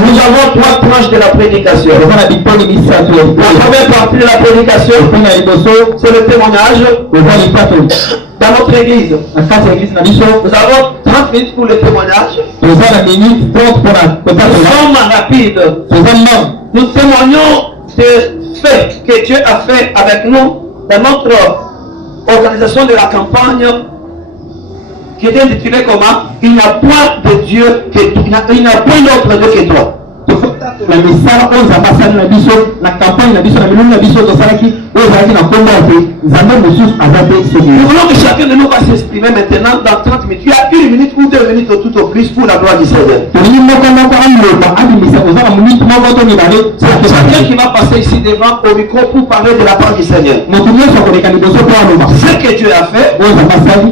Nous avons trois tranches de la prédication. La première partie de la prédication, c'est le témoignage. Dans notre église, nous avons 30 minutes pour le témoignage. Nous sommes rapides. Nous témoignons des faits que Dieu a fait avec nous dans notre organisation de la campagne qui est intitulée comment? Il n'y a point de Dieu que toi. Il n'y a point d'autre Dieu que toi. La misala on zabasani na biso la campagne na biso na miloni na biso tosalaki on zalaki na kombo ate zambe mosusu azate seigneur. Nous voulons que chacun de nous va s'exprimer maintenant dans 30 minutes. Tu as 1 minute ou 2 minutes tout au plus pour la gloire du Seigneur. C'est quelqu'un qui va passer ici devant au micro pour parler de la part du Seigneur. Ce que Dieu a fait,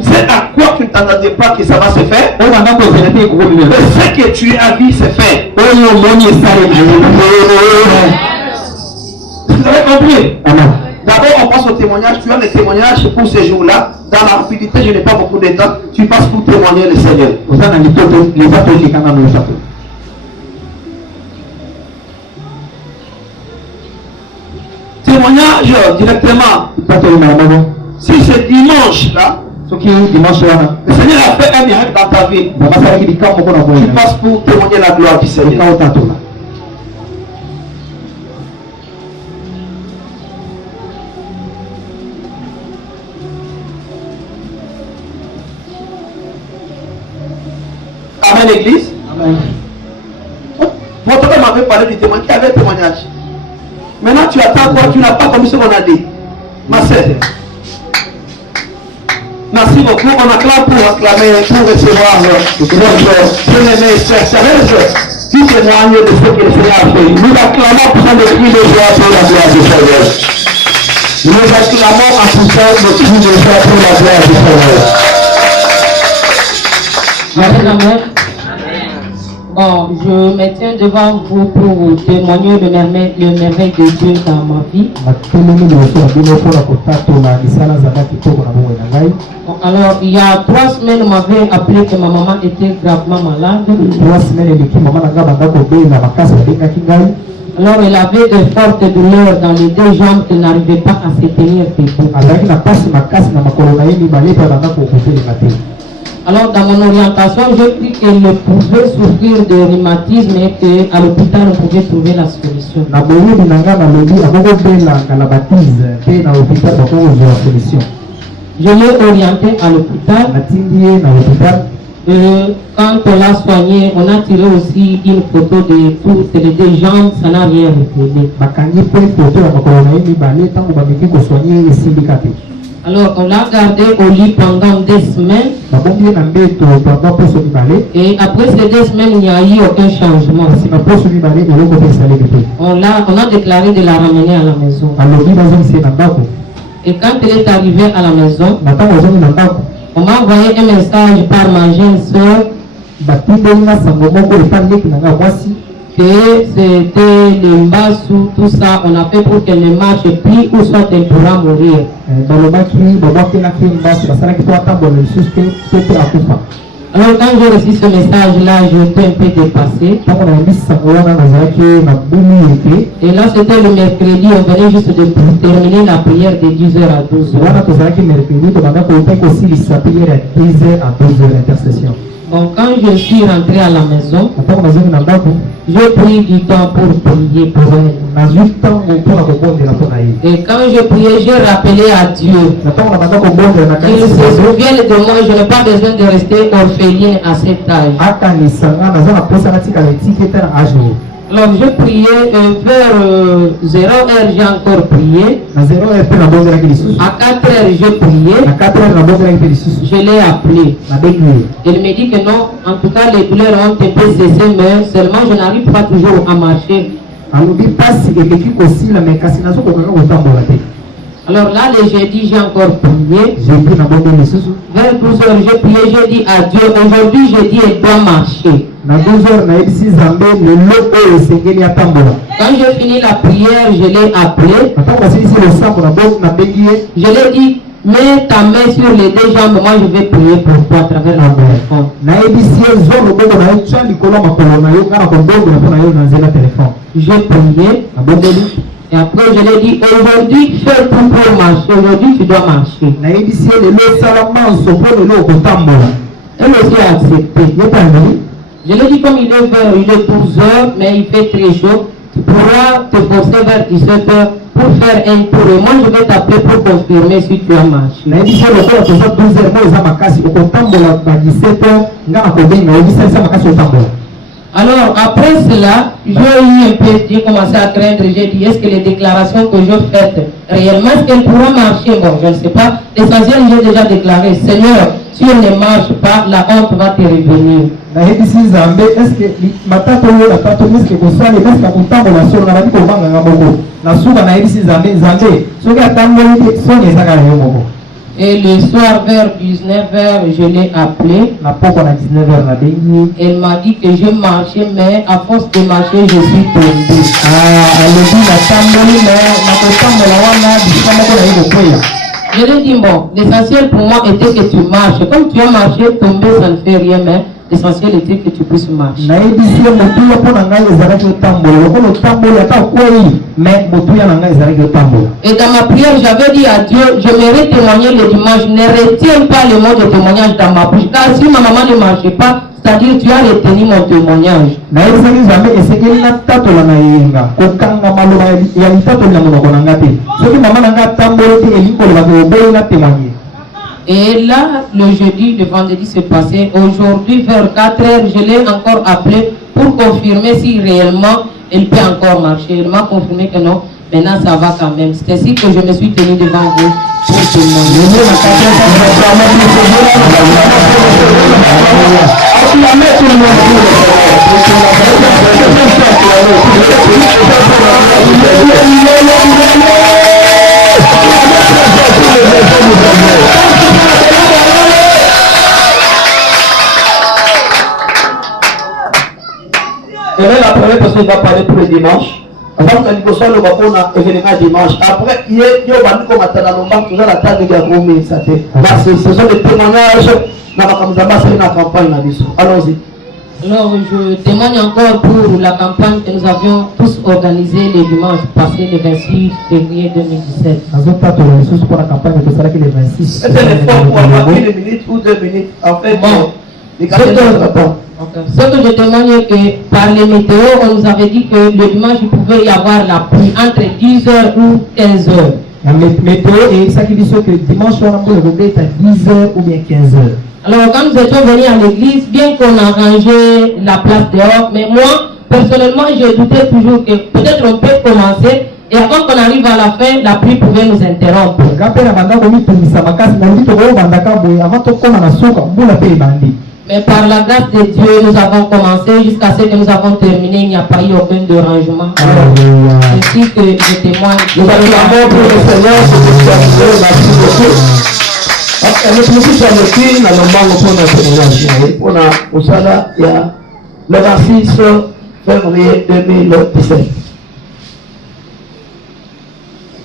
c'est à quoi tu ne t'attendais pas que ça va se faire. Ce que tu as vu se faire. Vous avez compris? D'abord, on passe au témoignage. Tu as le témoignage pour ces jours-là. Dans la rapidité, je n'ai pas beaucoup de temps. Tu passes pour témoigner le Seigneur. Témoignage directement. Si c'est dimanche là, le Seigneur a fait un miracle dans ta vie. Tu passes pour témoigner la gloire du Seigneur. Amen, l'église. Votre père m'avait parlé du témoin qui avait un témoignage. Maintenant, tu attends quoi? Tu n'as pas commis ce qu'on a dit. Ma sœur. Merci beaucoup. On acclame pour acclamer, pour recevoir notre bien-aimé frère qui témoigne de ce que le Seigneur a fait. Nous acclamons pour de cris de joie pour la gloire du Seigneur. Nous acclamons en poussant de cris de joie pour la gloire du Seigneur. Amen. Bon, je me tiens devant vous pour témoigner le merveille de Dieu dans ma vie. Bon, alors, il y a 3 semaines, on m'avait appelé que ma maman était gravement malade. Alors, elle avait de fortes douleurs dans les 2 jambes, elle n'arrivait pas à se tenir debout. Alors, dans mon orientation, j'ai cru qu'elle pouvait souffrir de rhumatisme et qu'à l'hôpital, on pouvait trouver la solution. Je l'ai orientée à l'hôpital. Quand on l'a soignée, on a tiré aussi une photo de toutes les 2 jambes, ça n'a rien révélé. Alors, on l'a gardé au lit pendant 2 semaines. Et après ces 2 semaines, il n'y a eu aucun changement. On a déclaré de la ramener à la maison. Et quand elle est arrivée à la maison, on m'a envoyé un message par ma jeune soeur que c'était les mbassou, tout ça, on a fait pour qu'elle ne marche plus ou soit elle pourra mourir. Alors quand j'ai reçu ce message-là, j'étais un peu dépassé. Et là c'était le mercredi, on venait juste de terminer la prière de 10h à 12h. Bon, quand je suis rentré à la maison, je pris du temps pour prier pour elle. Et quand je priais, j'ai rappelé à Dieu. Il se souvient de moi, je n'ai pas besoin de rester orpheline à cet âge. Alors je priais vers 0h, j'ai encore prié. À 4h, j'ai prié. Je l'ai appelé. Elle me dit que non, en tout cas les douleurs ont un peu cessé, mais seulement je n'arrive pas toujours à marcher. Alors là, le jeudi, j'ai encore prié. Vers 12h, j'ai prié, j'ai dit à Dieu, aujourd'hui, j'ai dit, elle doit marcher. Quand j'ai fini la prière, je l'ai appelé. Je lui ai dit, mets ta main sur les deux jambes, moi je vais prier pour toi à travers la téléphone. J'ai prié. Et après je lui ai dit, aujourd'hui fais tout pour marcher, aujourd'hui tu dois marcher. Elle aussi a accepté. Je lui ai dit, comme il est 12h, mais il fait très chaud, tu pourras te forcer vers 17h pour faire un tour. Et moi je vais t'appeler pour confirmer si tu as marché. Alors après cela, j'ai eu un peu, j'ai commencé à craindre, j'ai dit, est-ce que les déclarations que je fais réellement, est-ce qu'elles pourront marcher? Bon, je ne sais pas. L'essentiel, j'ai déjà déclaré, Seigneur, si elle ne marche pas, la honte va te revenir. Et le soir vers 19h, je l'ai appelé. Elle m'a dit que je marchais, mais à force de marcher, je suis tombé. Je lui ai dit, bon, l'essentiel pour moi était que tu marches. Comme tu as marché, tomber, ça ne fait rien, mais l'essentiel était que tu puisses marcher. Et dans ma prière, j'avais dit à Dieu, je m'aurais témoigné le dimanche, ne retiens pas le mot de témoignage dans ma bouche. Car si ma maman ne marchait pas, c'est-à-dire tu as retenu mon témoignage. Et là, le jeudi, le vendredi s'est passé. Aujourd'hui, vers 4h, je l'ai encore appelé pour confirmer si réellement elle peut encore marcher. Elle m'a confirmé que non. Maintenant, ça va quand même. C'est ainsi que je me suis tenu devant vous pour témoigner. Et là, la première personne va parler pour le dimanche. Avant que nous soyons le événement dimanche. Après, il y a comme la table de ce sont des témoignages dans la campagne. Allons-y. Alors, je témoigne encore pour la campagne que nous avions tous organisée le dimanche passé, le 26 février 2017. C'était l'effort pour avoir 1 minute ou 2 minutes. En fait, ce que je témoigne est que par les météos, on nous avait dit que le dimanche, il pouvait y avoir la pluie entre 10h ou 15h. La météo et ça qui dit que dimanche, on a être à 10h ou bien 15h. Alors, quand nous étions venus à l'église, bien qu'on a rangé la place dehors, mais moi, personnellement, je doutais toujours que peut-être on peut commencer et avant qu'on arrive à la fin, la pluie pouvait nous interrompre. Mais par la grâce de Dieu, nous avons commencé jusqu'à ce que nous avons terminé. Il n'y a pas eu aucun dérangement. Ainsi que je témoigne. Nous acclamons pour le Seigneur ce que tu as fait. Merci beaucoup. Le plus sur le film, nous avons pour notre témoignage. On a au Sada, il y a le 26 février 2017.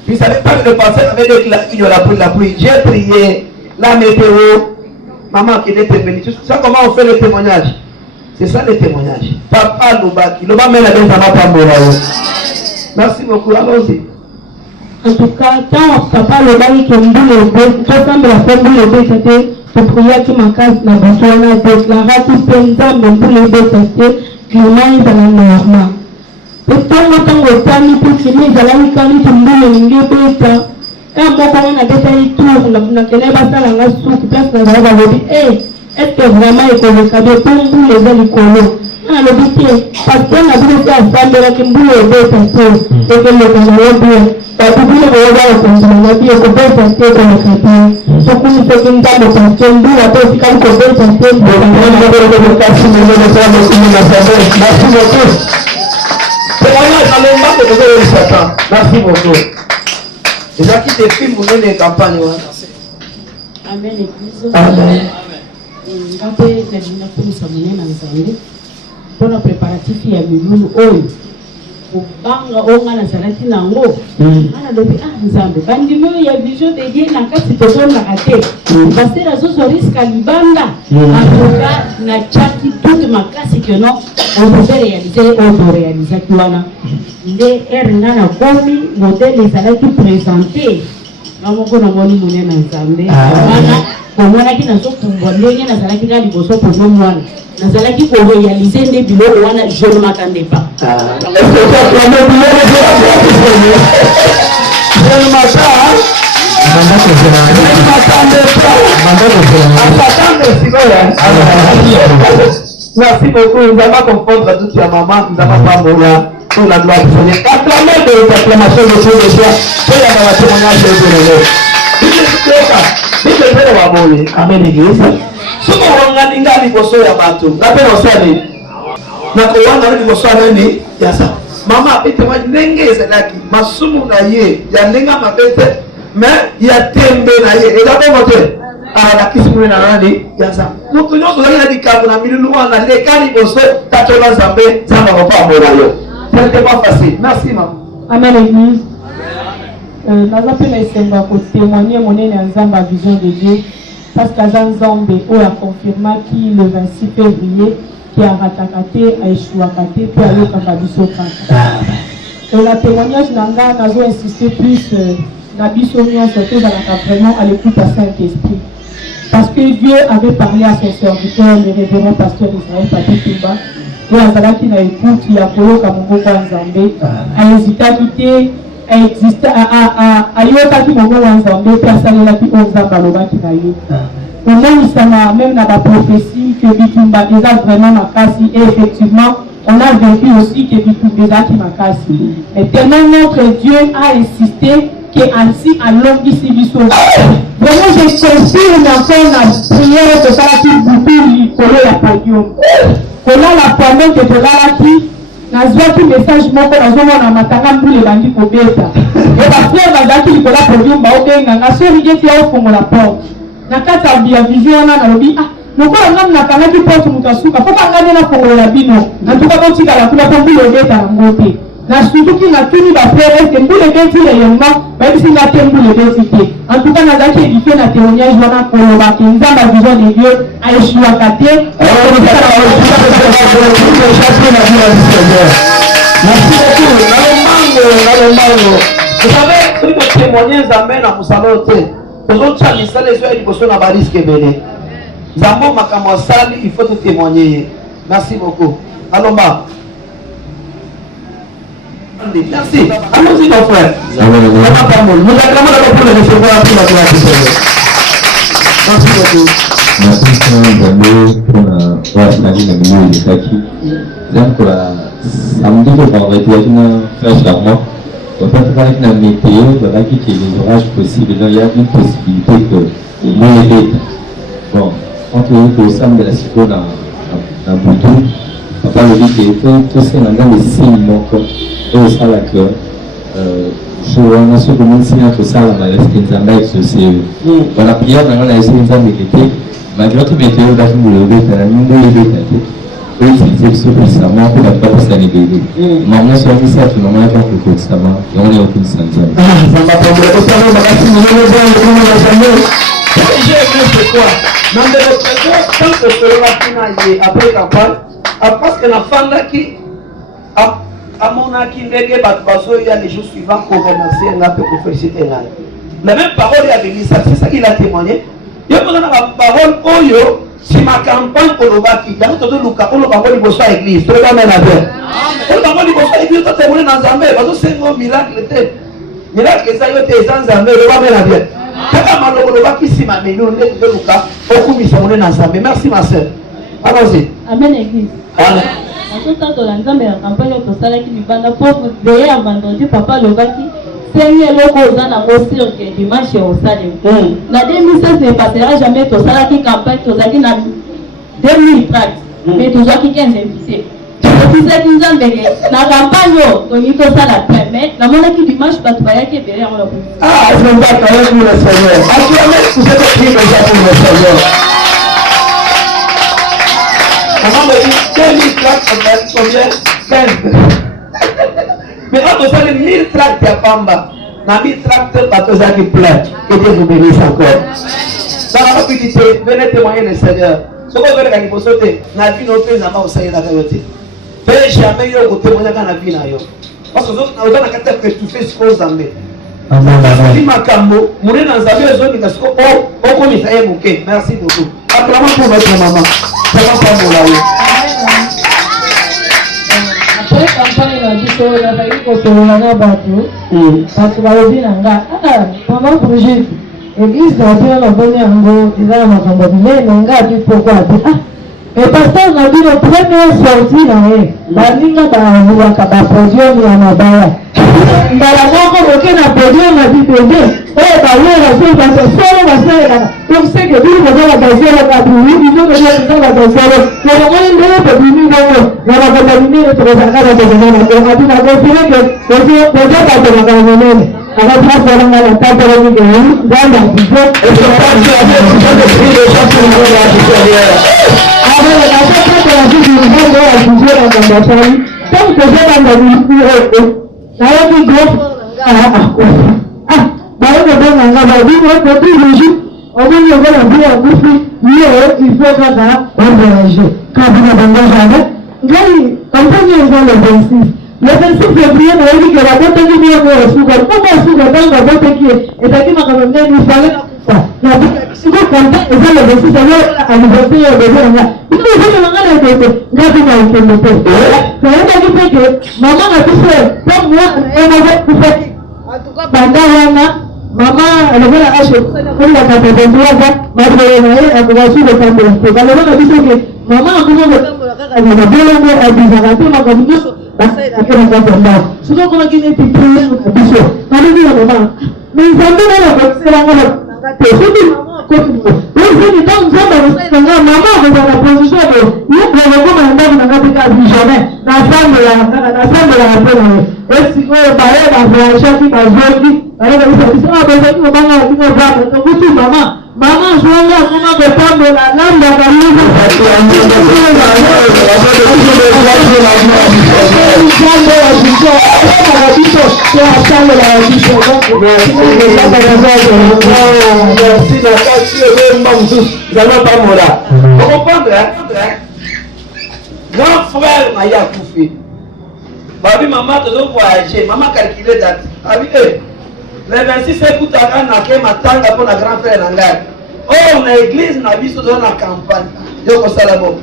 Puis ça n'est pas que le passé avait dit qu'il y aura la pluie. J'ai prié la météo. Maman qui est intervenue. Tu sais comment on fait le témoignage? C'est ça le témoignage. Papa Lobaki. Loba mène la bête à ma femme. Merci beaucoup. Allons-y. En tout cas, quand papa Lobaki qui me dit le bête, quand la femme le bête, c'était topriaki makasi na bato wana deklaraki mpe nzambe mbula ebeta te klima ezala normal mpe ntango etani mpe klima ezalaki kaniti mbula elingi ebeta ka moko wana abetaki tour nakende basalanga suki place nazala balobi eske vraiment ekoleka be mpe mbula eza likolo nalobi te paster na bino te asambelaki mbula ebeta te ekeleka na yo bien babibile boyoba okondima na bi ekobeta te ekoleka te sokuni soki nzambe paster mbula te esikali kobeta te merci beaucoup. Déjà qui te filme pour donner une campagne. Amen église. Amen. Ngape na jina kumisa mwenye na nzambe. Pona préparatif ya milulu oyo. Obanga onga na salati nango. Ana lobi nzambe. Bandimo ya vision de Dieu na kati tozona ate. Parce la soso risque libanda. En tout cas na chaki toute ma classe que non on peut réaliser kiwana. Nde erina na komi modèle ezalaki présenté. Namoko na moni mone na nzambe. Wana komonaki nazokumbwa ndenge nazalaki kaka liboso pozo mwana nazalaki koréalize nde biloko wana je ne m'attendais pas. Merci beaucoup, nous allons confondre tout ya maman, nous allons pas mourir pour la gloire du Seigneur. Acclamez de l'acclamation de Dieu de soi, pour la témoignage de Dieu. Amen église. Somo wanga ninga liboso ya bato. Napenda osali. Na ko wanga liboso ya nini? Yasa. Mama apite mwa ndenge ezalaki. Masumu na ye ya ndenga mabete mais ya tembe na ye. Eza bongo te. La kisimu na nani? Yasa. Mutu nyonso zaki na dikabu na milulu wana leka liboso tatola zambe zamba papa mora yo. C'était pas facile. Merci maman. Amen église. Naza pe na esenga ko témoigner monene ya nzambe à vision de Dieu parce que Nzambe oyo confirmaki le 26 février qui a ratakate a échouakate pe ayokaka biso kaka. La témoignage na nga nazo insister plus na biso nyonso tozalaka vraiment à l'écoute à Saint-Esprit parce que Dieu avait parlé à son serviteur le révérend pasteur Israël Papi Tumba et azalaki na écoute ya koyoka mongoko ya Nzambe ahésitaki te existe ayokaki mongo wa Nzambe pe asalelaki oyo Nzambe alobaki na ye omonisana même na baprophétie que bitumba eza vraiment makasi et effectivement on a vécu aussi que bitumba ezalaki makasi mais tellement notre Dieu a insisté que ainsi alongisi biso vraiment je confirme encore na prière tosalaki butu likolo ya podium kolala pendant que tolalaki nazwaki message moko nazomona matanga mbula ebandi kobeta e bafrere bazalaki likolo ya podium baobenganga soki geti ya ofongola porte na kati ya vision wana nalobi lokola ngami nakangaki porte moto asuka foka ngani nafongolola bino antuka botikala kuna mpo mbula ebeta yango te nasutuki natuni bafrere ete mbula ebeti rayonnement bayebisi nga te mbula ebeti te antuka nazalaki édifie na témoignage wana kolobaki nzambe ya vision de Dieu aeshuwaka te. Merci beaucoup. Vous savez, si vous témoignez Nzambe na musalo te, vous autres misala ezo ya liboso na bariske ebele. Nzambe makambo asali, il faut te témoigner. Merci beaucoup. Alomba. Merci. Allons-y mon frère. Nous acclamons d'abord pour le recevoir pour la gloire du Seigneur. Merci beaucoup. Merci Nzambe mpona wasinaki na milieu elekaki eza kola samedi to vendredi yaki na frère Charmant bapatakalaki na météo babaki ke les orages possibles donc il y a une possibilité que moyi ebeta bon quand oyo kosambela sikoyo na butu papa alobi ke tosenga nzambe signe moko oyo osalaka jour wana soki omonisinya kosalama eske nzambe exauce oyo voilà prière nango na esi nzambe ekete malgré tout météo ezaki mbula ebeta na mingo ebeta te outilize biso puissamment mpo bato bapesani ebele mama nyonso ya misato namonaki bakokokisama yango na yokunisa nzambe après campagne parce que nafandaki amonaki ndenge bato bazoya les jours suivants pour remercier nga mpe kofélicite ngai la même parole ya bénissa c'est ça qu'il a témoigné Il y a une parole Oyo, si ma campagne pour le bâti, il y a tout le cas, on va voir l'église. Tu vas mettre à bien. On va voir l'église, tu vas monter dans Zambé, parce que c'est un miracle. Miracle, ça y est, sans Zambé, on va mettre à bien. Quand on va qui si ma maison, on est de Lucas, beaucoup mis son dans Zambé. Merci ma soeur. Allons-y. Amen, église. Amen. En tout temps, dans la campagne, on peut qui nous vend pour veiller à vendredi, papa le bâti. Seigneur, le cause dans la que dimanche au salé. La 2016 ne passera jamais au salé qui campagne, aux alliés dans 2030. Mais toujours qui est invité. C'est ça qui nous a dit. La campagne, on y fait ça la paix. Mais la monnaie qui dimanche, pas de voyage qui est derrière on l'a pris. Ah, je ne vais pas travailler pour le Seigneur. Actuellement, vous êtes pris déjà pour le Seigneur. Maman me dit 2000 tracts, combien 15. Mais on doit faire 1000 tracts à Pamba. Dans 1000 tracts, bateau qui plein. Que Dieu vous bénisse encore. Dans la rapidité, venez témoigner le Seigneur. Ce que vous voulez qu'il faut sauter, la vie n'a pas au Seigneur. Fais jamais yo témoigner dans la vie. Parce que vous avez qu'à étouffer ce que vous avez. Si ma cambo, mourir dans la vie, vous avez dit merci beaucoup. Acclamons pour votre maman. Ça va pas mourir. Après campagne na biso na baki kosolola na bato bato balobi na nga maman Brigitte église na bino naboni yango eza na makambo minene na nga ati poko ati mais pasteur na bino première sortie na ye baninga balobaka bapodium ya mabaya mbala moko moke na podium na bibebe oyo bawera so basosolo basolelaka donc c'est que bino kozala bazelo kabili bino kozala bazelo nabomoni ndenge tobimi bongo na makambo minene tokozalaka bakozala na ati nakofile ke kozobatomaka minene akatrasolanga na tapelemike nzambe akizo la vie du monde à juger dans ma famille. Tant que j'ai dans ma vie, ça a été gros. Il faut qu'on voyager. Quand vous avez le 26. Le 26 février, on a dit que la botte qui vient au Soudan, comment est-ce que la botte qui est, et qui m'a quand même il fallait ça. Si vous comptez, et ça le 26, ça va à l'anniversaire de l'année. Il faut que je m'en aille de c'est un qui fait que maman a tout fait, comme moi, elle m'avait tout fait. En tout cas, Bandana, maman, elle avait la hache, elle a 83 ans, ma frère, elle a reçu le tambour. Donc, elle a dit que maman a commencé le tambour, elle a bien l'envoi, elle a dit, elle a dit, souvent comment il est plus mais ils ont donné la boxe la maman, je vois comment de prendre la lame de la grand frère m'a yakoufi. Babi maman te doit voyager, maman calculer date. Abi le 26 écoute à na matanga pour la grand frère Nangai. Oh, na église na biso dans la campagne. Yo ko sala bon.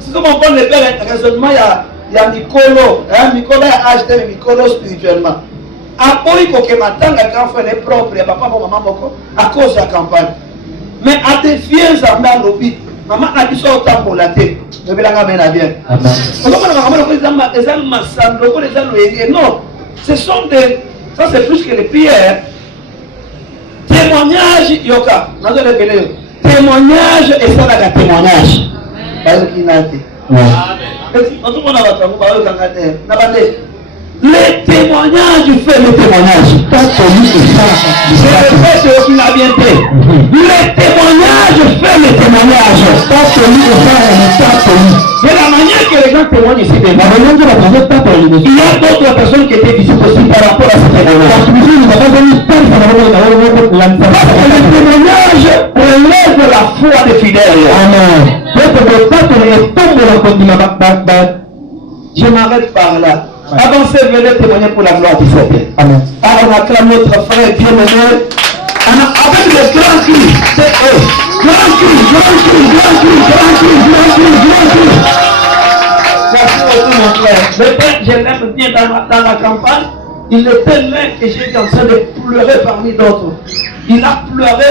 Si comme on prend le père raisonnement il y a Mikolo, Mikolo a acheté Mikolo spirituellement. Après que matanga grand frère est propre, papa pour maman moko à cause de la campagne. Mais à défier ça dans l'obit. Maman a dit ça au temps pour la tête. Je vais la ramener bien. Amen. Non, ce sont des. Ça c'est plus que les prières. Témoignage, Yoka. Témoignage et ça la témoignage. Les témoignages fait le témoignage. C'est le fait qu'il a bien fait. Les témoignages fait le témoignage. C'est la manière que les gens témoignent ici. Il y a d'autres personnes qui étaient visibles aussi par rapport à ce témoignage. Parce que le témoignage relève la foi des fidèles. Je m'arrête par là. Avancez, venez témoigner pour la gloire du Seigneur. Alors on acclame notre frère bien-aimé. avec le grand cri, c'est eux. Grand cri, grand cri, grand cri, grand cri, grand cri, grand cri. Merci beaucoup mon frère. Le père, je l'aime bien dans la campagne. Il était l'un que j'étais en train de pleurer parmi d'autres. Il a pleuré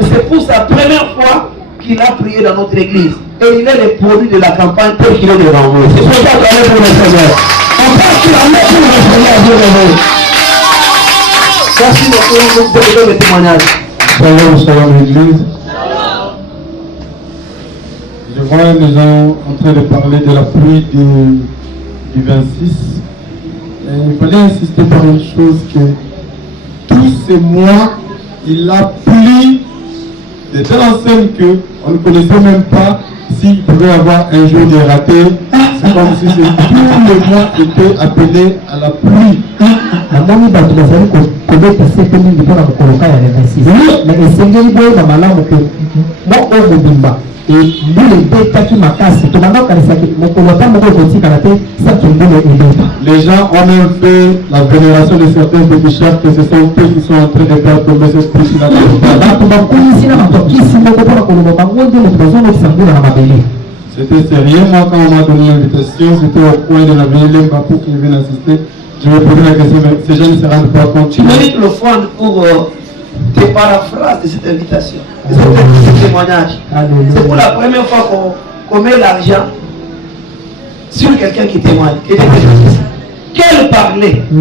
et c'est pour sa première fois qu'il a prié dans notre église. Et il est le produit de la campagne tel qu'il est devant nous. C'est pour ça qu'on est pour le Seigneur. On pense qu'il en est pour le Seigneur, Dieu aimé. Merci beaucoup pour le témoignage. Shalom l'église. Je vois les gens en train de parler de la pluie du 26. Et il fallait insister par une chose que tous ces mois, il a plu de telle enseigne qu'on ne connaissait même pas s'il pouvait avoir un jour de raté. C'est comme si tous les mois étaient appelés à la pluie. Les gens ont même fait la vénération de certains petits chefs que ce sont eux qui sont en train de faire tomber cette pluie là. C'était sérieux, moi quand on m'a donné l'invitation, c'était au coin de la vieille Lemba pour qu'ils viennent assister. Je me posais la question, mais ces gens ne se rendent pas compte. Tu mérites le fond pour tes paraphrases de cette invitation, de ce témoignage. C'est pour la première fois qu'on met l'argent sur quelqu'un qui témoigne. Quel parler? Je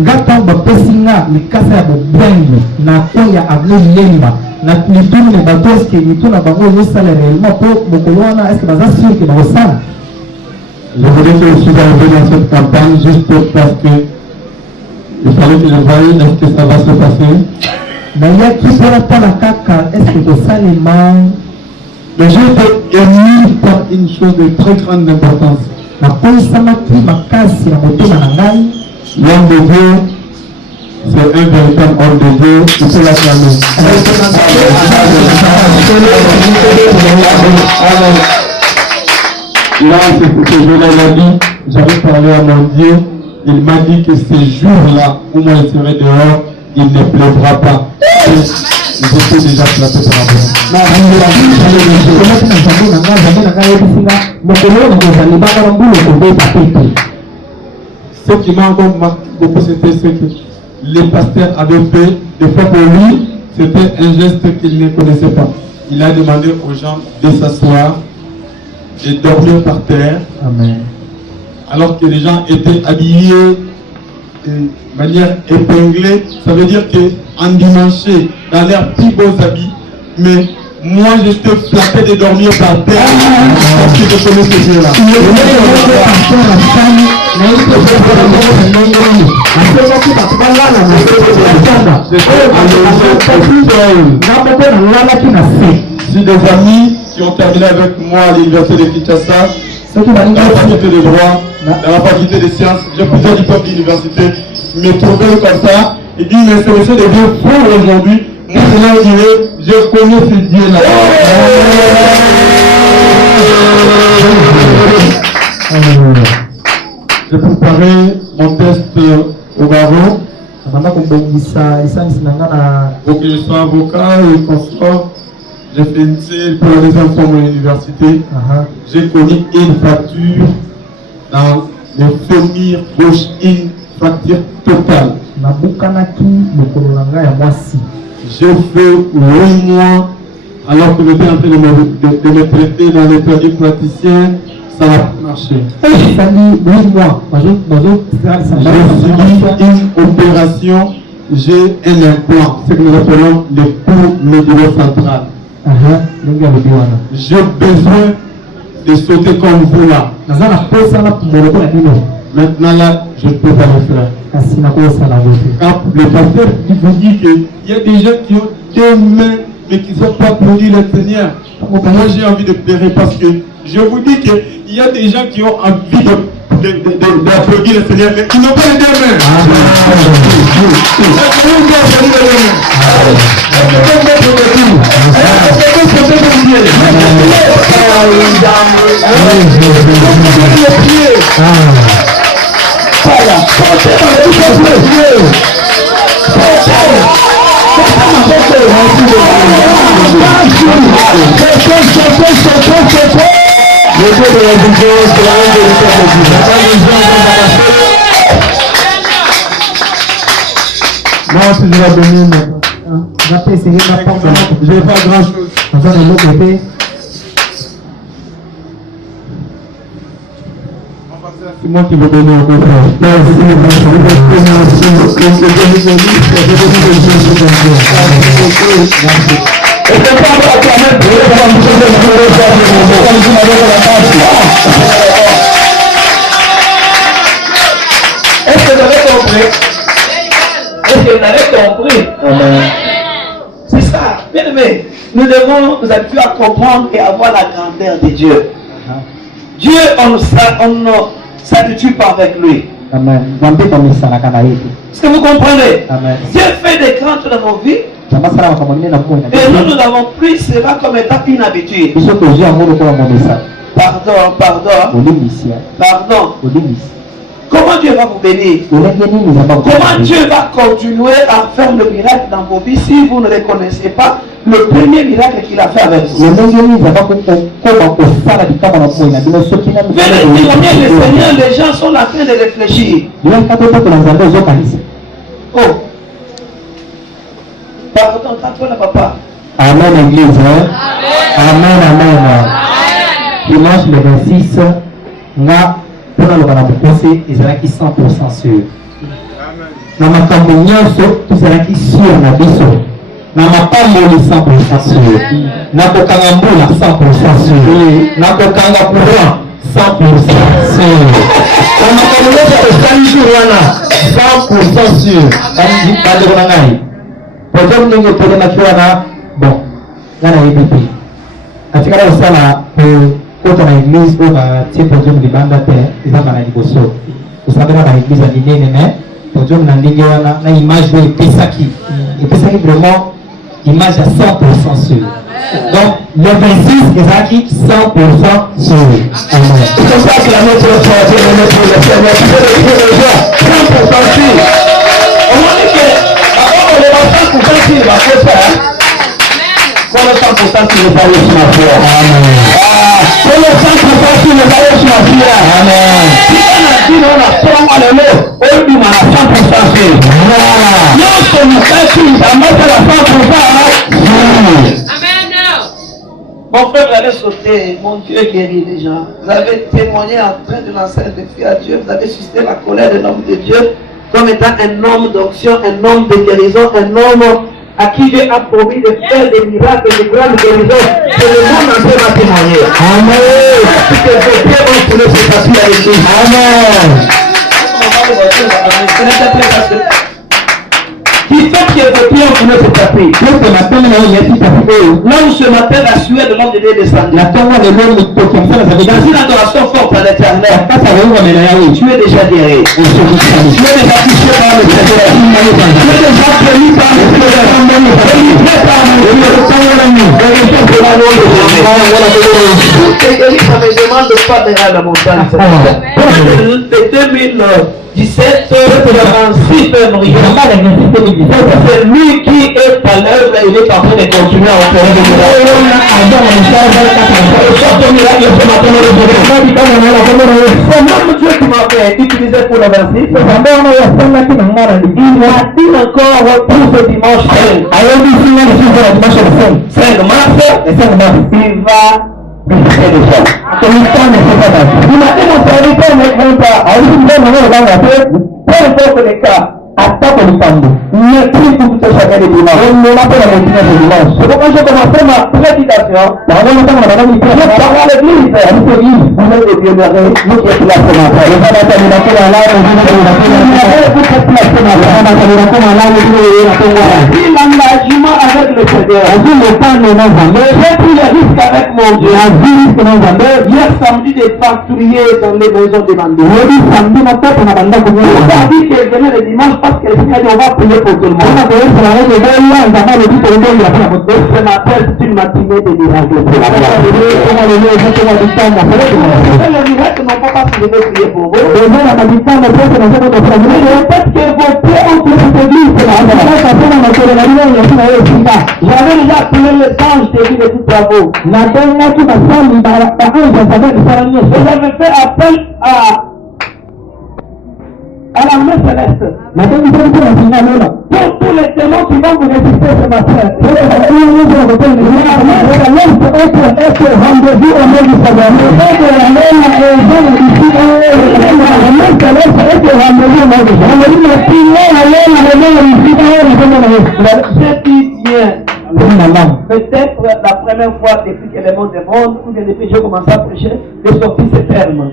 voulais que je suis arrivé dans cette campagne juste parce que il fallait que je voie est-ce que ça va se passer. Mais j'ai été ému par une chose de très grande importance. L'homme de Dieu, c'est un véritable homme de Dieu, il faut l'acclamer. Là, c'est ce que je l'ai dit, j'avais parlé à mon Dieu, il m'a dit que ces jours-là, où moi je serai dehors, il ne pleuvra pas. J'étais déjà placé par ce qui m'a encore marqué beaucoup, c'était ce que les pasteurs avaient fait. Des fois pour lui, c'était un geste qu'il ne connaissait pas. Il a demandé aux gens de s'asseoir et dormir par terre. Amen. Alors que les gens étaient habillés de manière épinglée. Ça veut dire qu'en dimanche, dans leurs plus beaux habits, mais moi j'étais flatté de dormir par terre parce que je connais ce Dieu-là. Si des amis qui ont terminé avec moi à l'université de Kinshasa, dans la faculté de droit, dans la faculté de sciences, j'ai plusieurs diplômes d'université, me trouvaient comme ça, et dit mais c'est monsieur de Dieu pour aujourd'hui. Moi je leur dirais, je connais ce Dieu-là. J'ai préparé mon test au barreau pour que je sois avocat et consort. J'ai fait une série pour les enfants de l'université. J'ai connu une fracture dans le fémur gauche, une fracture totale. J'ai fait 8 mois alors que j'étais en train de me traiter dans les périodes praticiens. Ça n'a pas marché. J'ai subi une opération, j'ai un implant, ce que nous appelons le pont médulo-central. J'ai besoin de sauter comme vous là. Maintenant là, je ne peux pas le faire. Quand le pasteur vous dit qu'il y a des gens qui ont 2 mains mais qui ne sont pas produits le Seigneur. Moi j'ai envie de pleurer parce que je vous dis qu'il y a des gens qui ont envie d'applaudir le Seigneur mais qui n'ont pas les 2 mains. Non, si je vais donner, je n'ai pas grand chose. C'est moi qui vais donner un peu. Est-ce que vous avez compris? Est-ce que vous avez compris? C'est ça. Bien aimé, nous devons nous habituer à comprendre et avoir la grandeur de Dieu. Dieu, on ne s'habitue pas avec lui. Amen. Est-ce que vous comprenez? Amen. Dieu fait des grands trucs dans nos vies. Et nous avons pris cela comme étant une habitude. Pardon. Comment Dieu va vous bénir? Comment Dieu va continuer à faire le miracle dans vos vies si vous ne reconnaissez pas le premier miracle qu'il a fait avec vous? Venez témoigner le Seigneur, les gens sont en train de réfléchir. Oh. Pardon, t'as là, papa. Amen, Église. Amen. Dimanche le 26, pour le Canada, ils seront 100% sûrs. Dans ma communion, tout sera qui sûr na biso. Na ma pamoli 100% sûr. Na kokangambola 100% sûr. Na kokanga courant 100% sûr. Dans ma communion, c'est le jour wana 100% sûr. Kandi bade kona ngai. Projet ningo pole makiwana bon. Ngana yebipi. Atikala usala pour dans l'église où tu peux dire que banda terre ils ont banani bosso vous savez dans l'église à dîner mais pour dire na ndenge wana na image où pesaki et pesaki vraiment image à 100% sûr donc le 26 ezaki 100% sûr amen c'est comme ça que la notre foi est notre Seigneur c'est 100% sûr on dit que avant on est 100% sûr va faire ça quand le 100% sûr n'est pas le chemin amen. Pour le 100% sur le voyage sur la vie. Amen. Si on a dit on a fait un élément, on dit on a 100% sur. Non, c'est nous fait sur, ça m'a fait la 100%. Amen. Mon frère, vous allez sauter, mon Dieu guérit les gens. Vous avez témoigné en train de lancer le défi à Dieu. Vous avez suscité la colère de l'homme de Dieu comme étant un homme d'onction, un homme de guérison, un homme à qui Dieu a promis de faire des miracles et de grandes guérisons, que le monde entier va témoigner. Amen. Parce que vos pieds vont couler ce papier à l'église. Amen. Qui fait que vos pieds ont coulé ce papier? L'homme ce matin, la sueur de l'homme de Dieu descendue. Dans une adoration forte à l'éternel. Tu es déjà guéri. Tu es déjà touché par le Seigneur. Tu es déjà béni par le Seigneur. Délivré par le Seigneur. Ça me demande de pas derrière la montagne. De 2017 au 26 février. C'est lui qui est à l'œuvre et il est en train de continuer à opérer des miracles. C'est même Dieu qui m'a fait utiliser pour le 26. Il m'a dit encore pour ce dimanche 5 mars, il va prier les gens. Il m'a dit mon serviteur ne craint pas. Peu importe les cas. Attends le tambour. Ne prie pour tout chacun des dimanches. On ne m'appelle à continuer ce dimanche. C'est pourquoi j'ai commencé ma prédication. Je parle à l'église. Vous êtes des pionniers. Vous êtes là ce matin. Le Père a mis la peau à l'âme. Vous êtes là ce matin. J'ai l'engagement avec le Seigneur. J'ai pris le risque avec mon Dieu. Hier samedi de patrouiller dans les maisons demandées. On a dit que venait le dimanche parce que le Seigneur dit on va prier pour tout le monde. Ce matin c'est une matinée de miracles. Les miracles n'ont pas se lever prier pour vous. Peut-être que vos pieds ont été église. début de tout travaux. La dernière qui m'a fait, Vous avez fait appel à la main céleste. la dernière qui m'a fait, Pour tous les démons qui vont vous résister ce matin. la Je dis bien. Peut-être la première fois depuis que le monde est monde, ou bien depuis que j'ai commencé à prêcher, de sortir ces termes.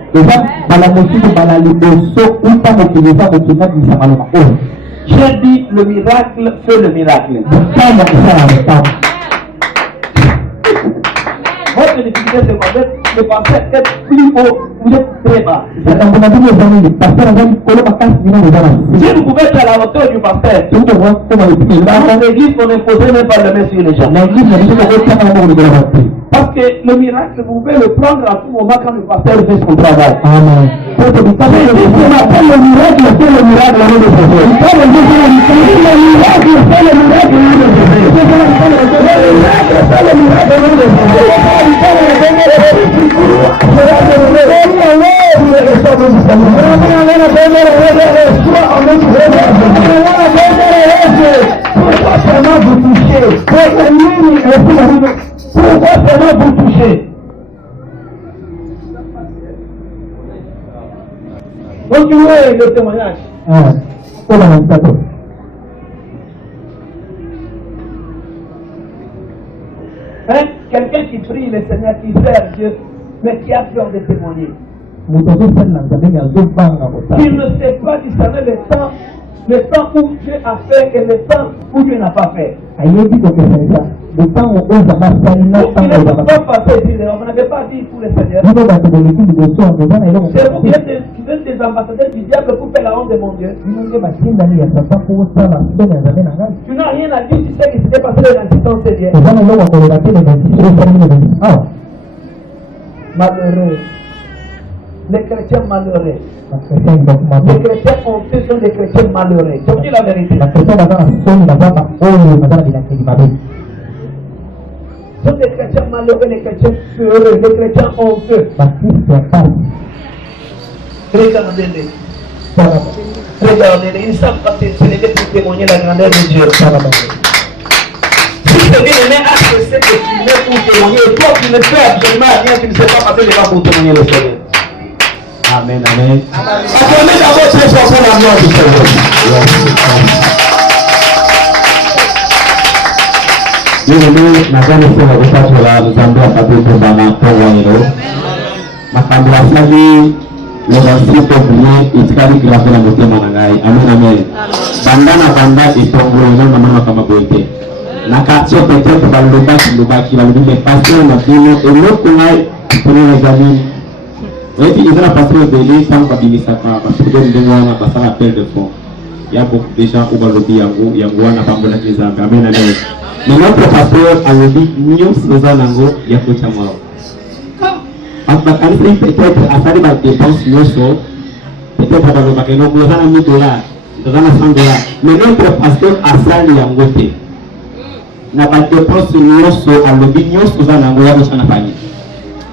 J'ai dit le miracle fait le miracle. Votre difficulté c'est quoi? De penser être plus haut, vous êtes très bas. Si vous pouvez être à la hauteur du pasteur, dans l'église on imposait même pas le main sur les gens. Parce que le miracle, vous pouvez le prendre à tout moment quand le pasteur fait son travail. Amen. Le miracle fait le miracle. Pourquoi seulement vous touchez? Pourquoi seulement vous touchez? Continuez le témoignage. Hein? Quelqu'un qui prie le Seigneur, qui sert Dieu, mais qui a peur de témoigner. Qui ne sait pas discerner le temps où Dieu a fait et le temps où Dieu n'a pas fait. Il ne faut pas passer ici, on n'avait pas dit pour le Seigneur. C'est vous qui êtes des ambassadeurs du diable pour faire la honte de mon Dieu. Tu n'as rien à dire, tu sais qu'il s'était passé le 26 ans, c'est bien. Malheureux. Les chrétiens malheureux. Les chrétiens honteux sont des chrétiens malheureux. Je vous dis la vérité. Ce sont des chrétiens malheureux, les chrétiens heureux, les chrétiens honteux. Regardez-les. Regardez-les. Ils ne savent pas s'élever pour témoigner la grandeur de Dieu. Si ce bien-aimé a cessé de filmer pour témoigner, et toi qui ne fais absolument rien, tu ne sais pas passer les pas pour témoigner le Seigneur. Amen, amen. Acclamez d'abord très fort pour la gloire du Seigneur. le 26 février itikali gravé na motema na ngai. Amen, amen. Banda na banda etongolo na mama kama boete. Na quartier peut-être balobaki la lundi passer na bino eloko ngai pour les amis. Et puis ils ont passé au délai sans babilisaka parce que ndengo wana basala appel de fonds. Il y a beaucoup de gens au balobi yango wana pambola kizanga. Amen, amen. Mais notre pasteur a dit nous sommes nango ya kochamwa. Peut-être à faire des dépenses, peut-être à le bac, nous avons $1000, nous avons $100. Mais notre pasteur a ça les angotés. N'a pas de dépenses, nous à l'obédience, nous avons un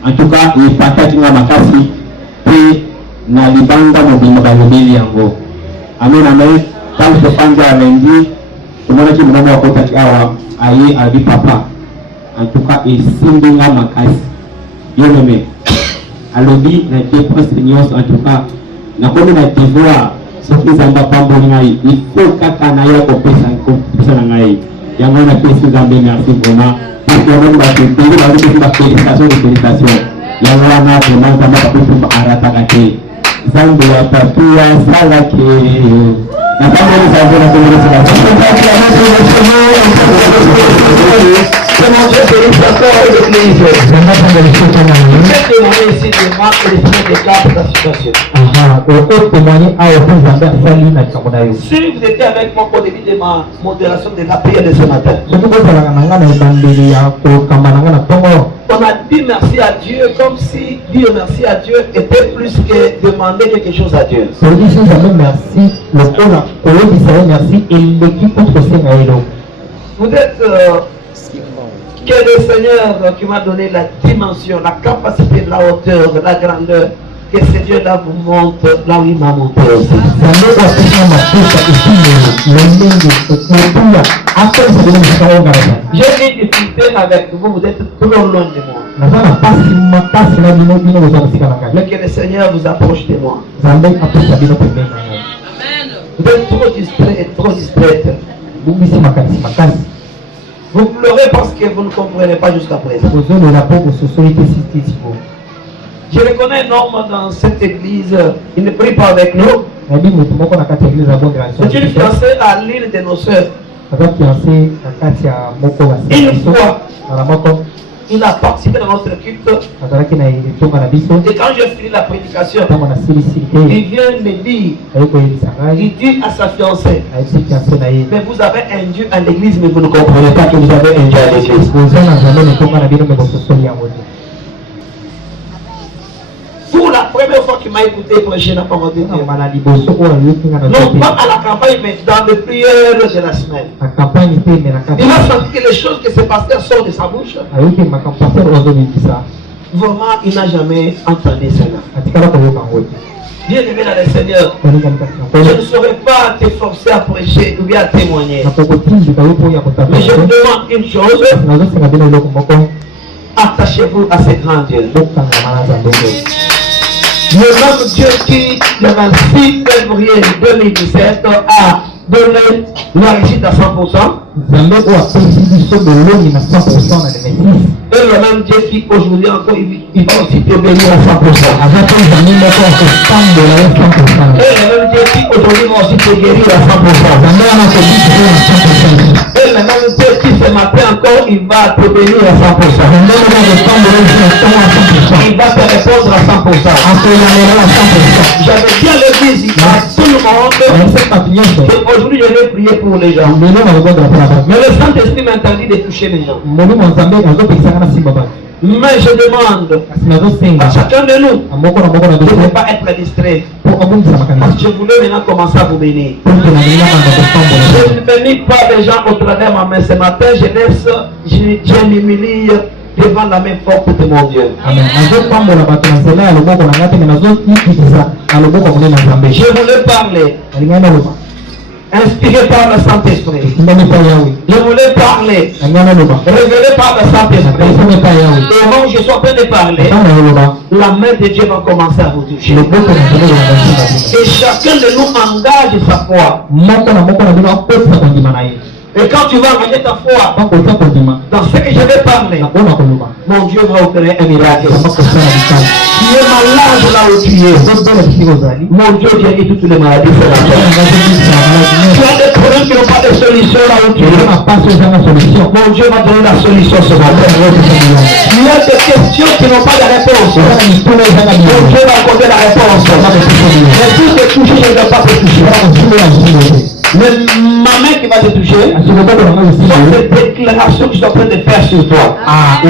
en tout cas, il partage dans ma casse, puis na libanda mobile balobili yango. Amen, amen. Quand je pense à lundi, tout le monde qui me donne à côté aïe à vie papa. En tout cas, il signe dans ma casse. Bien aimé. Alobi na dépense nyonso en tout cas na komi na devoir soki zamba pamboli ngai il faut kaka na yo kopesa na ngai yango na pesi nzambe merci vraiment parce que on va te félicitations yango wana vraiment nzambe apesi arataka te nzambe ya tatua salake na kama ni nzambe na c'est mon Dieu bénisse encore l'église. Je vais témoigner ici de moi que le Seigneur déclare ta situation. Si vous étiez avec moi au début de ma modération de la prière de ce matin, on a dit merci à Dieu comme si dire merci à Dieu était plus que demander quelque chose à Dieu. Vous êtes Que le Seigneur qui m'a donné la dimension, la capacité de la hauteur, de la grandeur, que ce Dieu-là vous montre là où il m'a montré aussi. J'ai une difficulté avec vous, vous êtes trop loin de moi. Mais que le Seigneur vous approche de moi. Vous êtes trop distrait et trop distraite. Vous pleurez parce que vous ne comprenez pas jusqu'à présent. Je reconnais un homme dans cette église, il ne prie pas avec nous. C'est une fiancée à l'île de nos sœurs. Une fois, il a participé dans notre culte. Et quand j'ai fini la prédication, il vient me dire, il dit à sa fiancée, mais vous avez un Dieu à l'église, mais vous ne comprenez pas que vous avez un Dieu à l'église. Pour la première fois qu'il m'a écouté prêcher la parole de Dieu. Non pas à la campagne, mais dans les prières de la semaine. Il a senti que les choses que ce pasteur sort de sa bouche, vraiment, il n'a jamais entendu cela. Bien aimé dans le Seigneur, je ne saurais pas te forcer à prêcher ou bien à témoigner. Mais je vous demande une chose, attachez-vous à ce grand Dieu. Le même Dieu qui, le 26 février 2017, a donné la réussite à 100%. Et le même Dieu qui aujourd'hui encore, il va aussi te bénir à 100%. Et le même Dieu qui aujourd'hui va aussi te guérir à 100%. Et le même Dieu qui ce matin encore, il va te bénir à 100%. Il va te répondre à 100%. J'avais bien le dire à tout le monde que aujourd'hui je vais prier pour les gens. Mais le Saint-Esprit m'interdit de toucher les gens. Mais je demande à chacun de nous de ne pas être distrait. Parce que je voulais maintenant commencer à vous bénir. Je ne bénis pas les gens au travers de ma main ce matin. Je m'humilie devant la main forte de mon Dieu. Je voulais parler. Inspiré par le Saint-Esprit. Je voulais parler. Révélé par le Saint-Esprit. Et au moment où je suis en train de parler, la main de Dieu va commencer à vous toucher. Et chacun de nous engage sa foi. Et quand tu vas engager ta foi dans ce que je vais parler, mon Dieu va opérer un miracle. Tu es malade là où tu es. Mon Dieu guérit toutes les maladies. Tu as des problèmes qui n'ont pas de solution là où tu es. Mon Dieu va donner la solution ce matin. Tu as des questions qui n'ont pas de réponse. Mon Dieu va accorder la réponse. Mais si je te touche, je ne vais pas te toucher. Mais ma main qui va te toucher, c'est des déclarations que je suis en train de faire sur toi. Si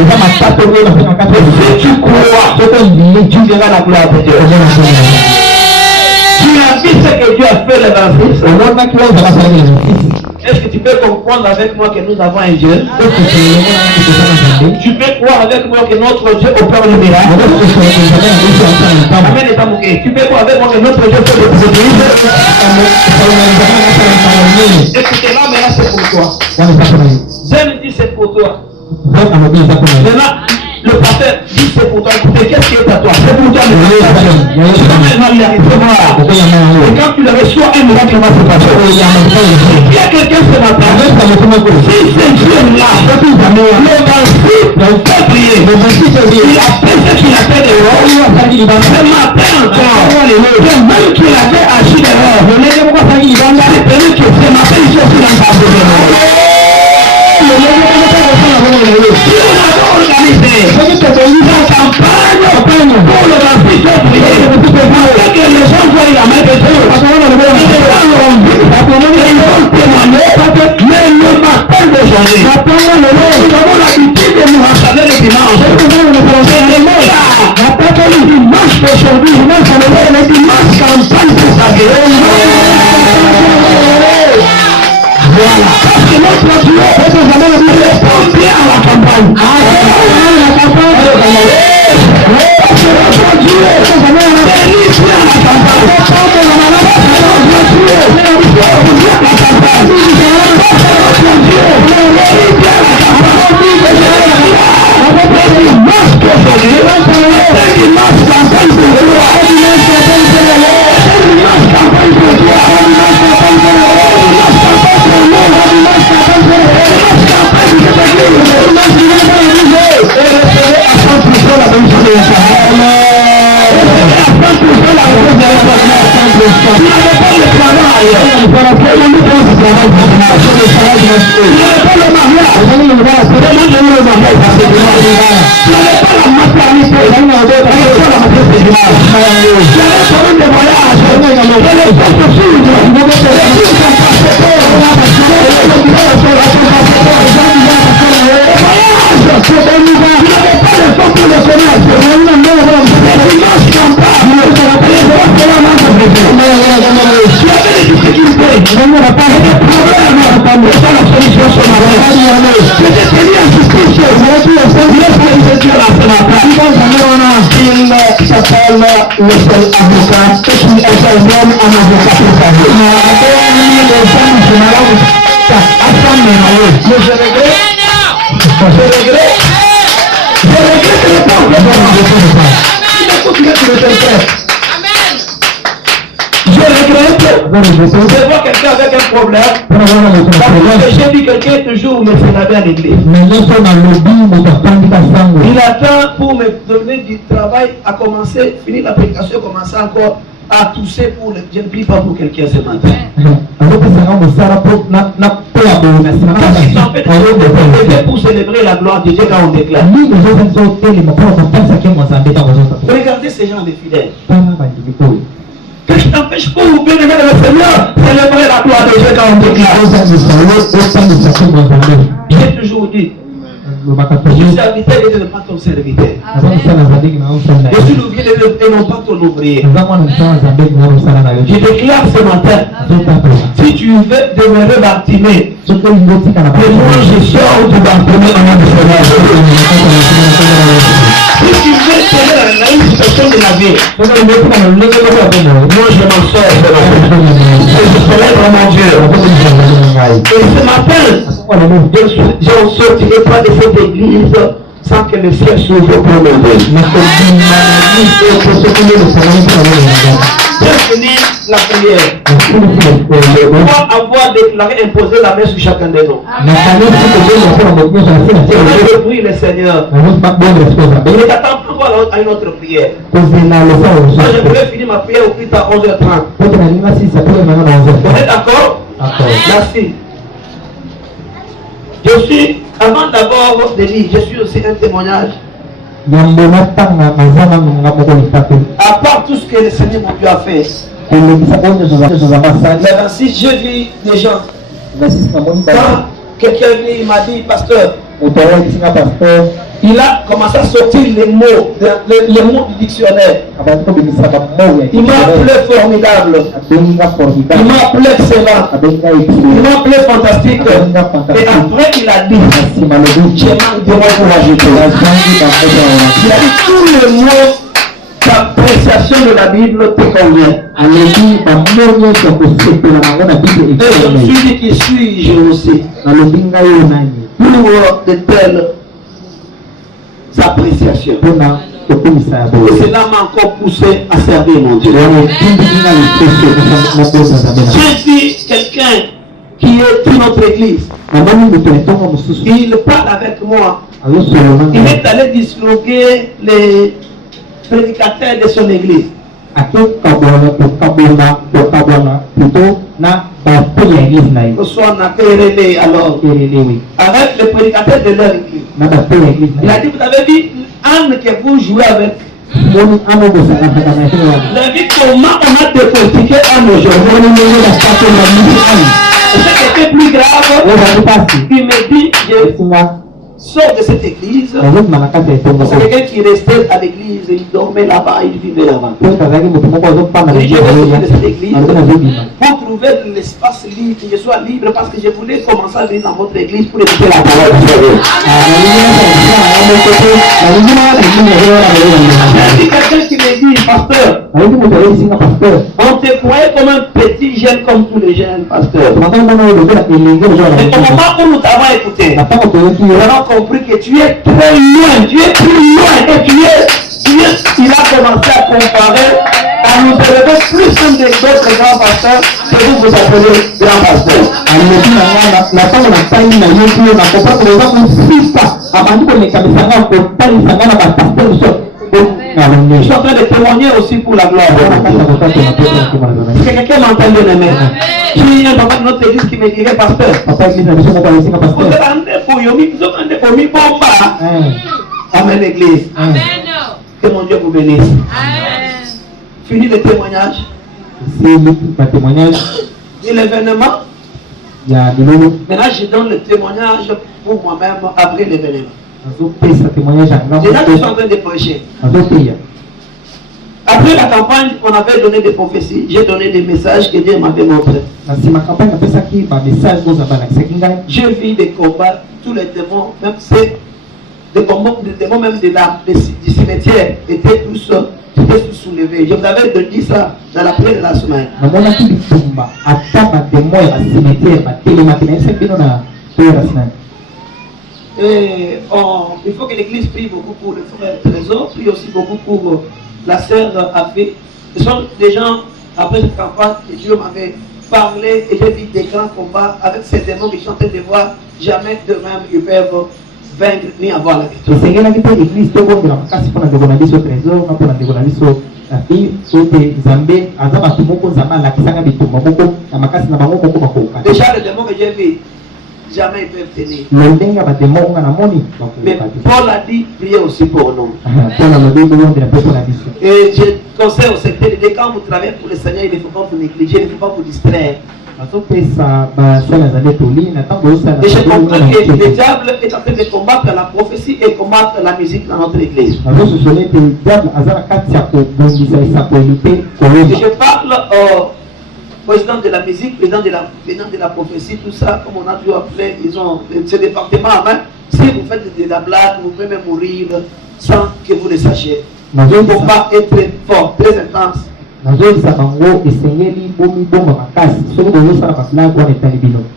tu crois, tu verras la gloire de Dieu. Tu as vu ce que Dieu a fait le 26. Est-ce que tu peux comprendre avec moi que nous avons un Dieu? Tu peux croire avec moi que notre Dieu opère le miracle? Amen. Tu peux croire avec moi que notre Dieu fait le prodige? Écoutez, là, mais là, c'est pour toi. Dieu me dit c'est pour toi. Maintenant, le pasteur dit c'est pour toi. Écoutez, qu'est-ce qui est à toi? C'est pour toi. Et quand tu le reçois, un miracle va se passer. Il y a quelqu'un ce matin. Si c'est Dieu-là, le 26 février, il a fait ce qu'il a fait dehors. Ce matin encore, même qu'il avait agi dehors, c'est permis que ce matin, il soit sur la base de l'honneur. Si on avait organisé une campagne pour le 26 février, afin que les gens voient la main de Dieu, les gens l'ont vu, ils ont témoigné, mais le matin d'aujourd'hui, nous avons l'habitude de nous rassembler le dimanche. Le dimanche d'aujourd'hui, le dimanche campagne pour sa vie. Voilà. Parce que notre Dieu répond bien à la campagne. Le seul avocat qui est même un avocat préparé. Je regrette de voir quelqu'un avec un problème. Parce que j'ai vu quelqu'un toujours me faire à l'église. Il attend pour me donner du travail à commencer, finir la prédication, commencer encore à tousser pour le. Je ne prie pas pour quelqu'un ce matin. Pour célébrer la gloire de Dieu quand on déclare. Regardez ces gens de fidèles. Qu'est-ce qui t'empêche pour vous bénir le Seigneur, célébrer la gloire de Dieu quand on déclare? J'ai toujours dit, je suis serviteur et je ne pas ton serviteur. Je suis l'ouvrier et non pas ton ouvrier. Je déclare ce matin, si tu veux demeurer Bartimée, et moi je sors du Bartimée au nom du Seigneur. Si tu veux tenir la situation de la vie, moi je m'en sors. Et je célèbre mon Dieu. Et ce matin, je ne sortirai pas de cette église sans que le ciel s'ouvre pour m'aider. Pour finir la prière, pour avoir déclaré, imposé la main sur chacun de nous. Je prie le Seigneur. Il ne t'attend pas à une autre prière. Moi, je voulais finir ma prière au plus tard 11h30. Vous êtes d'accord? Merci. Je suis, avant d'abord de lire, je suis aussi un témoignage. À part tout ce que le Seigneur mon Dieu a fait. Mais ainsi, je vis des gens. Quand quelqu'un il m'a dit, pasteur, il a commencé à sortir les mots du dictionnaire. Il m'a appelé formidable. Il m'a appelé excellent. Il m'a appelé fantastique. Et après, il a dit, j'ai manque de mots pour ajouter. Il a dit tous les mots d'appréciation de la Bible te convient. Et je me suis dit qui suis-je aussi pour de telles appréciations. Et cela m'a encore poussé à servir mon Dieu. J'ai vu quelqu'un qui est dans notre église. Il parle avec moi. Il est allé disloquer les prédicateurs de son église. Soit on a fait alors avec les prédicateurs de leur église. Il a dit, vous avez vu Anne que vous jouez avec. Vous avez vu comment on a décortiqué Anne aujourd'hui. Et ce qui était plus grave, il me dit, sort de cette église. C'est quelqu'un qui restait à l'église, il dormait là-bas, il vivait là-bas. Et je vais sortir de cette église pour trouver l'espace libre, que je sois libre, parce que je voulais commencer à venir dans votre église pour écouter la parole de Dieu. Il y a quelqu'un qui me dit, pasteur, on te croyait comme un petit jeune comme tous les jeunes, pasteur. Mais au moment où nous t'avons écouté, nous avons compris que tu es très loin, tu es plus loin, et il a commencé à comparer, à nous élever plus qu'un des autres grands pasteurs que vous appelez grand pasteur. Je suis en train de témoigner aussi pour la gloire. Est-ce que quelqu'un m'entend bien aimé? J'ai un papa de notre église qui me dirait, pasteur, vous rendez bomba. Amen, l'église. Que mon Dieu vous bénisse. Fini le témoignage. Et l'événement. Maintenant, je donne le témoignage pour moi-même après l'événement. Déjà, je suis en train de prêcher. Après la campagne, on avait donné des prophéties. J'ai donné des messages que Dieu m'avait montrés. J'ai vu des combats, tous les démons, même des démons même du cimetière étaient tous soulevés. Je vous avais dit ça dans la prière de la semaine. Et il faut que l'église prie beaucoup pour le frère Trésor, prie aussi beaucoup pour la sœur Afé. Ce sont des gens, après cette campagne, que Dieu m'avait parlé et j'ai vu des grands combats avec ces démons qui sont en train de voir jamais de même ils peuvent vaincre ni avoir la victoire. Déjà le démon que j'ai vu, jamais ils peuvent tenir. Mais Paul a dit, priez aussi pour nous. Et je conseille au secteur de Dieu, quand vous travaillez pour le Seigneur, il ne faut pas vous négliger, il ne faut pas vous distraire. Et je comprends que le diable est en train de combattre la prophétie et combattre la musique dans notre église. Et je parle au président de la musique, président de la prophétie, tout ça, comme on a dû appeler, ils ont ce département à main. Si vous faites de la blague, vous pouvez même mourir sans que vous le sachiez. Il ne faut pas être très fort, très intense.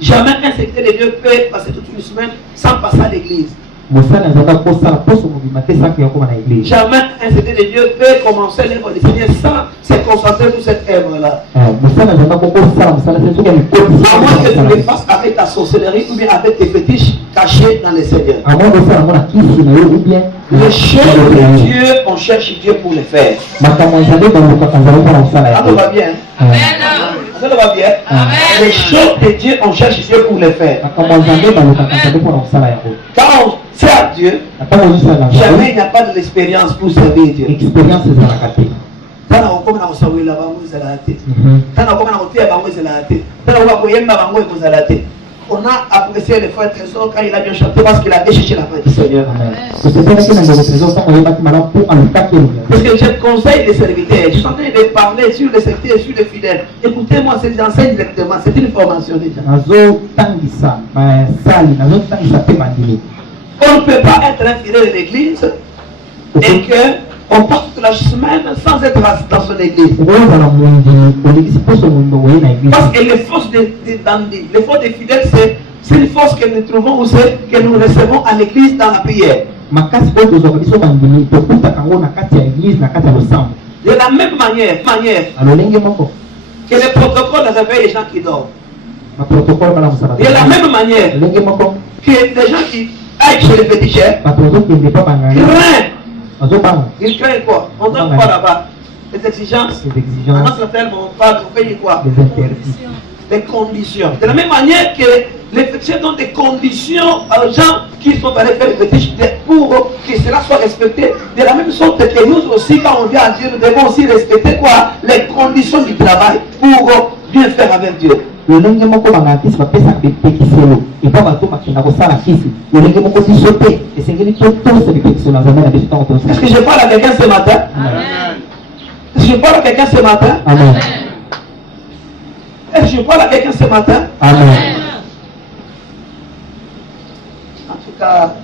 Jamais un secteur de Dieu peut passer toute une semaine sans passer à l'église. Jamais un secteur de Dieu peut commencer l'œuvre du Seigneur sans se concentrer sur cette œuvre-là. À moins que tu le fasses avec ta sorcellerie ou bien avec tes fétiches cachés dans les Seigneurs. Les choses de Dieu, on cherche Dieu pour les faire. Ça va bien. Ça va bien. Les choses de Dieu, on cherche Dieu pour les faire. Quand on sert à Dieu, jamais il n'y a pas de l'expérience pour servir Dieu. On a apprécié le frère Trésor quand il a bien chanté parce qu'il a déchiché la face du Seigneur. Parce que je conseille les serviteurs, je suis en train de parler sur les secteurs, sur les fidèles. Écoutez-moi, j'enseigne directement, c'est une formation déjà. On ne peut pas être un fidèle de l'église et qu'on passe toute la semaine sans être dans son église. Parce que les forces des bandits, les forces des fidèles, c'est une force que nous trouvons ou que nous recevons à l'église dans la prière. De la même manière que les protocoles réveillent les gens qui dorment. De la même manière que les gens qui aillent chez les féticheurs craignent. Ils craignent quoi? On donne quoi là-bas? Les exigences. On paye quoi? Des conditions. De la même manière que les féticheurs donnent des conditions aux gens qui sont allés faire les fétiches pour que cela soit respecté. De la même sorte que nous aussi, quand on vient à Dieu, nous devons aussi respecter quoi? Les conditions du travail pour bien faire avec Dieu. lolenge moko bangakisi bapesa bipekiselo epa bato makenda kosala kisi lolenge moko biso te esengeli totosa bipekiselo na nzambe na biso ntango tosa. Est-ce que je parle à quelqu'un ce matin? Est-ce que je parle à quelqu'un ce matin? Amen. Est-ce que je parle à quelqu'un ce matin? Amen. En tout cas,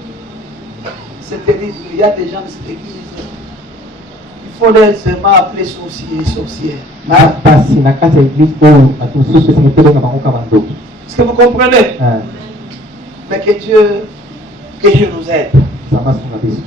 c'est terrible. Il y a des gens de cette église. Il faut les seulement appeler sorciers et sorcières. Basi na kati ya église oyo bato mosusu esengeli tobenga bango kaka bandoki. Est-ce que vous comprenez? Mais que Dieu nous aide. Nzambe asunga biso.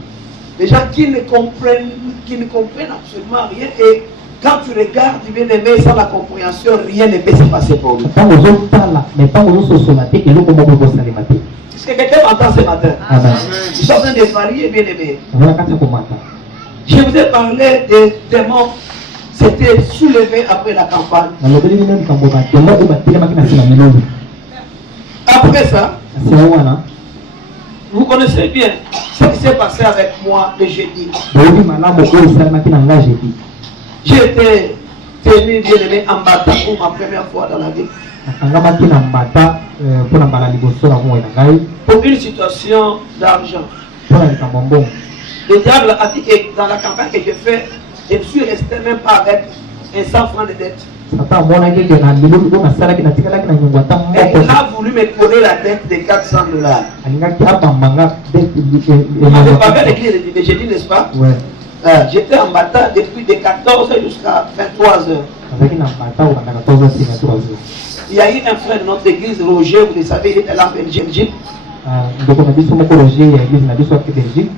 Les gens qui ne comprennent absolument rien, et quand tu regardes bien aimé sans la compréhension, rien ne peut se passer pour lui. Ntango ozotala mais ntango ozososola te eloko moko ekosalema te. Est-ce que quelqu'un m'entend ce matin? Amen. Je suis en train de marier bien aimé. Nazala kati ya komata. Je vous ai parlé des démons, c'était soulevé après la campagne. nalobeli bino likambo bademo oyo batelemaki na nsima milongi. Après ça, na nsima wana vous connaissez bien ce qui s'est passé avec moi le jeudi. boyebi malamu oyo esalemaki na nga jeudi. J'ai été tenu bien aimé en bata pour ma première fois dans la vie. nakangamaki na mbata mpo na mbala liboso na moi na ngai Pour une situation d'argent. mpo na likambo mbongo. Le diable a dit que dans la campagne que j'ai fait, je ne suis resté même pas avec un 100 francs de dette. Satan amonaki eke na biloko oyo nasalaki natikalaki na nyongo ata Et moko. il a voulu me coller la dette de 400 $. alingaki abambanga On avait parlé à l'église de jeudi, n'est-ce pas? Ouais. J'étais en bataille depuis de 14 h jusqu'à 23 h. nazalaki na mbata okanda 14 heures na 3 heures. Il y a eu un frère de notre église, Roger, vous le savez, il était là en Belgique. ndeko na biso moko Roger ya église na biso ake Belgique.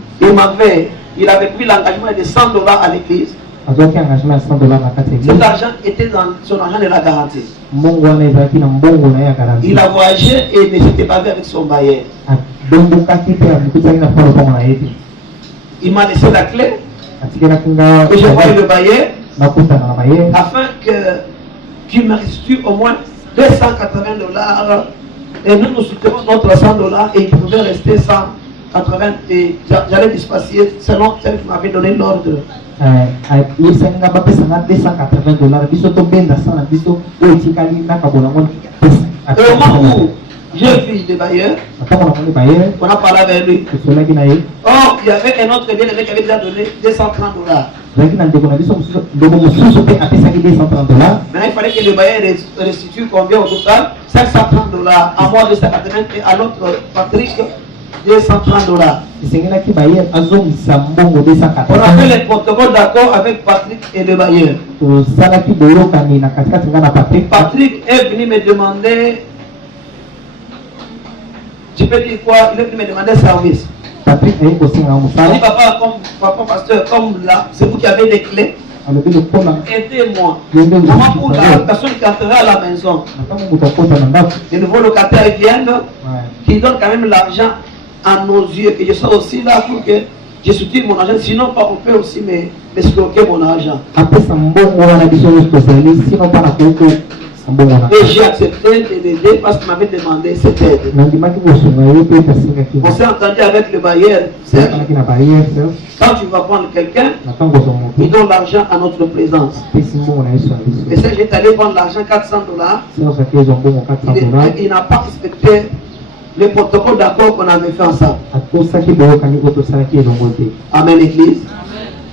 Il avait pris l'engagement de 100 $ à l'église. azwaki engagement ya 100 $ na kati ya Cet église. argent était dans son argent de la garantie. mbongo wana ezalaki na mbongo na ye ya garanti. Il a voyagé et ne s'était pas vu avec son bailleur. adombokaki mpe amikutisaki na mpo lopango na ye te. Il m'a laissé la clé atikelaki nga et j'ai envoyé le bailleur nakutana na baye afin qu'il me restitue au moins 280 $. Et nous nous soutenons notre 100 $ et il pouvait rester 180 et j'allais dispatcher selon tel que m'avait donné l'ordre. yebisaki nga bapesa nga 280 $. biso tobenda sa na biso oyo etikali nakabona ngo Et au moment où j'ai vu le bailleur, ntango namoni baye on a parlé avec lui. tosolaki na ye. Or, il y avait un autre bien-aimé qui avait déjà donné 230 $. zalaki na ndeko na biso ndeko mosusu mpe apesaki 230 $. Maintenant, il fallait que le bailleur restitue combien au total? 530 $. À moi 280 et à l'autre Patrick 230 $. esengelaki baye azongisa mbongo On a 280. fait le protocole d'accord avec Patrick et le bailleur. tosalaki boyokani na katikati nga na Patrick. Patrick est venu me demander, tu peux dire quoi? Il est venu me demander service. Patrick aye kosenga Il dit, mosala papa pasteur, comme là, c'est vous qui avez les clés, alobi lokola aidez-moi. yende Comment pour la personne qui entrera à la maison, ntango moto akota na ndako les nouveaux locataires viennent, qui donnent quand même l'argent à nos yeux, que je sois aussi là pour que je soutienne mon argent, sinon on peut aussi m'escroquer mon argent. apesa mbongo wana biso nyonso tozali sino mpana koko mbongo wana. Et j'ai accepté de l'aider parce qu'il m'avait demandé cette aide. nandimaki kosunga ye mpe tasingaki On s'est entendu avec le bailleur. Serge, akanaki na baye Serge quand tu vas prendre quelqu'un, na ntango ozwa il moto donne l'argent à notre présence. pesi mbongo na yesu na Et biso. Serge est allé prendre l'argent 400 $. Serge ake ezwa mbongo 400 $. Il n'a pas respecté le protocole d'accord qu'on avait fait ensemble. atosaki boyokani oyo tosalaki elongo te. Amen, l'église.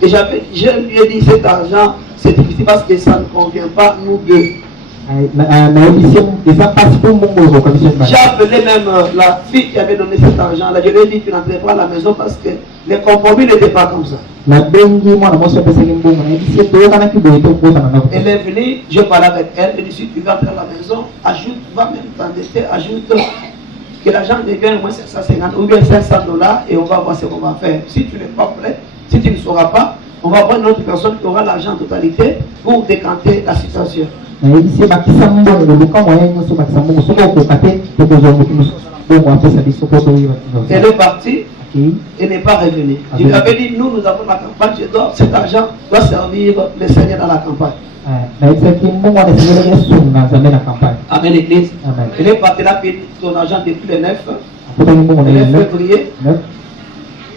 Et je lui ai dit cet argent, c'est difficile parce que ça ne convient pas, nous deux. nayebisi eza mpasi mpo mbongo ezoka biso J'ai appelé même la fille qui avait donné cet argent-là. Je lui ai dit, tu n'entrais pas à la maison parce que les compromis n'étaient pas comme ça. nabengi mwana mwasi apesaki mbongo nayebisi ye toyokanaki boye te kokota na ndako. Elle est venue, je parlais avec elle, elle dit, si tu vas entrer à la maison, ajoute, va même t'endetter, ajoute que l'argent devienne au moins 550 ou bien 500 $ et on va voir ce qu'on va faire. Si tu n'es pas prêt, si tu ne sauras pas, on va voir une autre personne qui aura l'argent en totalité pour décanter la situation. nayebisi ye bakisa mbongo luka moyen nyonso bakisa mbongo soki okoka te tokozwa motu mosusu mbongo apesa biso mpo toyeba Elle est partie akei. et n'est pas revenue. Je lui avais dit, nous avons la campagne, cet argent doit servir le Seigneur dans la campagne. nayebisaki mbongo wana esengelaki esunga nzambe na campagne. Amen, l'église. Amen. Elle est partie là, puis son argent depuis le 9, apotaki mbongo na le ye 9 février.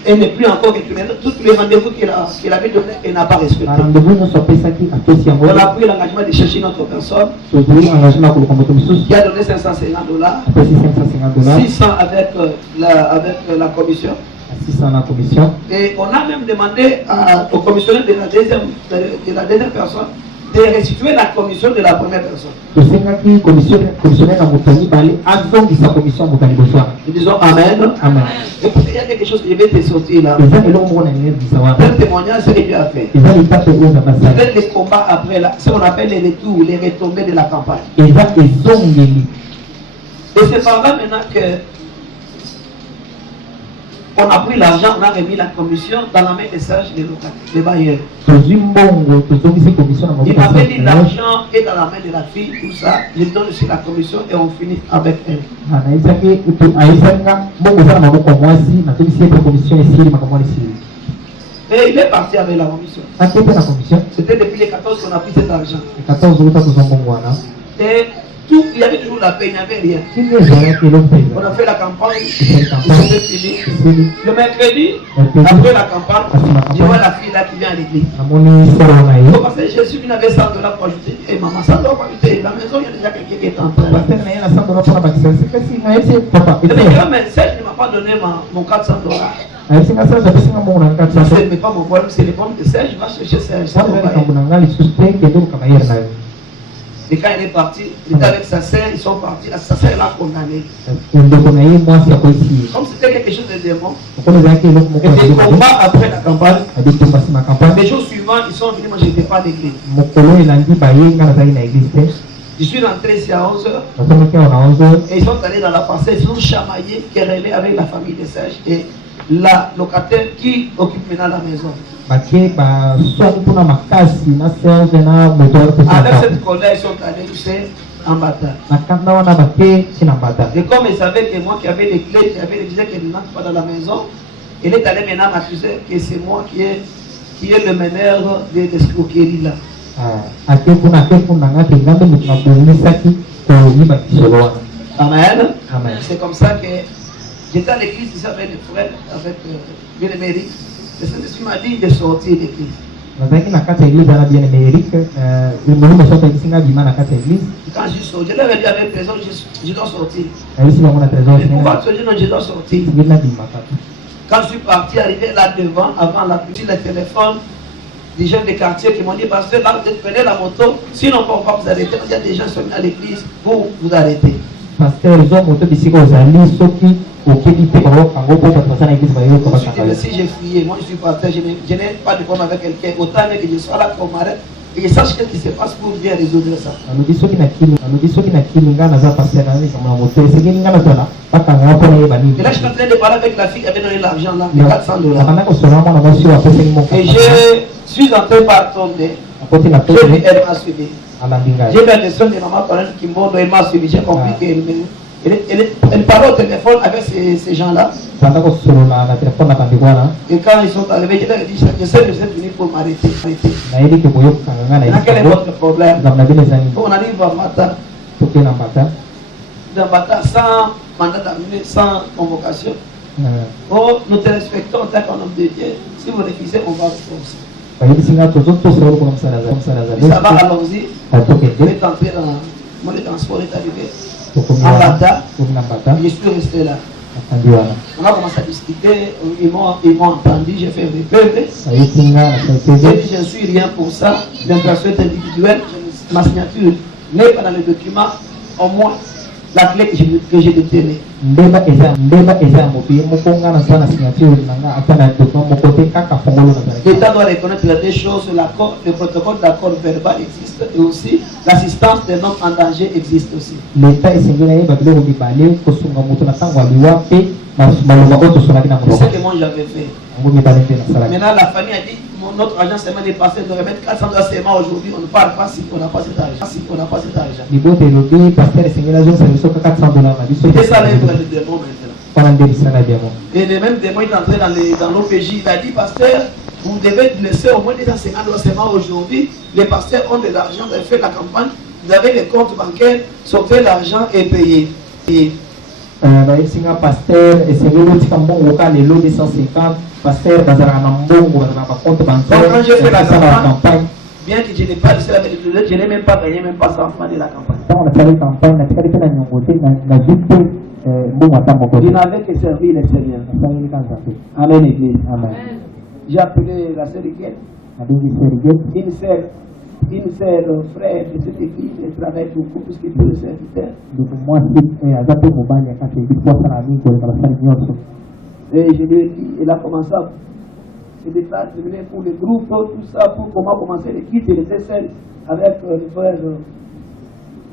et n'est plus encore retourné. Tous les rendez-vous qu'il avait donnés, il n'a pas respecté. On a pris l'engagement de chercher notre personne qui a donné $550, 600 avec la commission. Et on a même demandé au commissionnaire de la deuxième personne de restituer la commission de la première personne. Nous disons Amen. Amen. Écoutez, il y a quelque chose qui vient te sortir là. Un témoignage, c'est ce que Dieu a fait. C'est les combats après, ce qu'on appelle les retours, les retombées de la campagne. Et c'est par là maintenant que on a pris l'argent, on a remis la commission dans la main des sages, des bailleurs. Il m'avait dit l'argent est dans la main de la fille, tout ça. Je donne aussi la commission et on finit avec elle. Et il est parti avec la commission. C'était depuis les 14 qu'on a pris cet argent. Et tout, il y avait toujours la paix, il n'y avait rien. On a fait la campagne, c'était fini. Le mercredi, après la campagne, je vois la fille là qui vient à l'église. Parce que Jésus avait $100 pour ajouter. Et maman, $100 pour ajouter. La maison, il y a déjà quelqu'un qui est en train. Mais Serge ne m'a pas donné mon $400. Ce n'est pas mon problème, c'est le problème de Serge. Va chercher Serge. Et quand il est parti, il était avec sa sœur, ils sont partis. Sa sœur l'a condamné. Comme c'était quelque chose de démon. Et des combats après la campagne. Les jours suivants, ils sont venus, moi je n'étais pas à l'église. Je suis rentré ici à 11h. Et ils sont allés dans la parcelle, ils sont chamaillés, querellés avec la famille de Serge et la locataire qui occupe maintenant la maison. Avec cette colère, ils sont allés tous en bataille. Et comme ils savaient que moi qui avais les clés, qui disait qu'elle n'entre pas dans la maison, il est allé maintenant m'accuser que c'est moi qui est le meneur de l'escroquerie là. Amen. Amen. C'est comme ça que j'étais à l'église ici avec les frères, avec Bien-Aimé. Le Saint-Esprit m'a dit de sortir de l'église. Quand je sors, je leur ai dit avec présence, je dois sortir. Mais pourquoi te dire non, je dois sortir? Quand je suis parti, arrivé là devant, avant la petite, le téléphone des jeunes des quartiers qui m'ont dit, parce que là, vous prenez la moto, sinon on va vous arrêter. Il y a des gens qui sont venus à l'église pour vous arrêter. Pasteur, si j'ai fouillé, moi je suis pasteur, je n'ai pas de problème avec quelqu'un, autant que je sois là comme arrête et je sache ce qui se passe pour bien résoudre ça. Et là je suis en train de parler avec la fille qui avait donné l'argent là, les $400. Et je suis en train par tomber. Elle m'a suivi. J'ai la leçon de maman Kimbondo, elle m'a suivi, j'ai compris qu'elle parlait au téléphone avec ces gens-là. Et quand ils sont arrivés, je leur ai dit, je sais que vous êtes venus pour m'arrêter. Quel est votre problème? On arrive à Mata. Dans Mata, sans mandat d'amener, sans convocation. Oh, nous te respectons en tant qu'homme de Dieu. Si vous refusez, on va vous forcer. Ça va, allons-y. Vous êtes entré dans mon transport, est arrivé en Bata. Je suis resté là. On a commencé à discuter, ils m'ont entendu, j'ai fait répéter. J'ai dit, je ne suis rien pour ça. L'impression est individuelle, ma signature n'est pas dans le document, au moins la clé que j'ai détenue. L'État doit reconnaître les deux choses, le protocole d'accord verbal existe et aussi l'assistance des hommes en danger existe aussi. C'est ce que moi j'avais fait. Maintenant la famille a dit, notre argent seulement est passé de remettre $400 seulement aujourd'hui, on ne parle pas si on n'a pas cet argent. Si on n'a pas cet argent. C'était ça le démon maintenant. Et le même démon est entré dans l'OPJ, il a dit, pasteur, vous devez laisser au moins des $50 seulement aujourd'hui. Les pasteurs ont de l'argent, vous avez fait la campagne, vous avez les comptes bancaires, sortez l'argent et payez. Singa pasteur et c'est le petit cambon local et l'eau 250 pasteur dans un mbongo dans un compte bancaire. Quand je fais la campagne, bien que je n'ai pas je n'ai même pas gagné même pas 100 francs de la campagne. Quand on a fait la campagne, on a fait la nyongoté, on a juste il n'avait que servir les Seigneurs. Amen Église. Amen. J'ai appelé la sœur Iguel. Une sœur frère de cette église, elle travaille beaucoup plus que tous les serviteurs. Et je lui ai dit, elle a commencé à se déterminer pour le groupe, tout ça, pour comment commencer les kits. Elle était seule avec le frère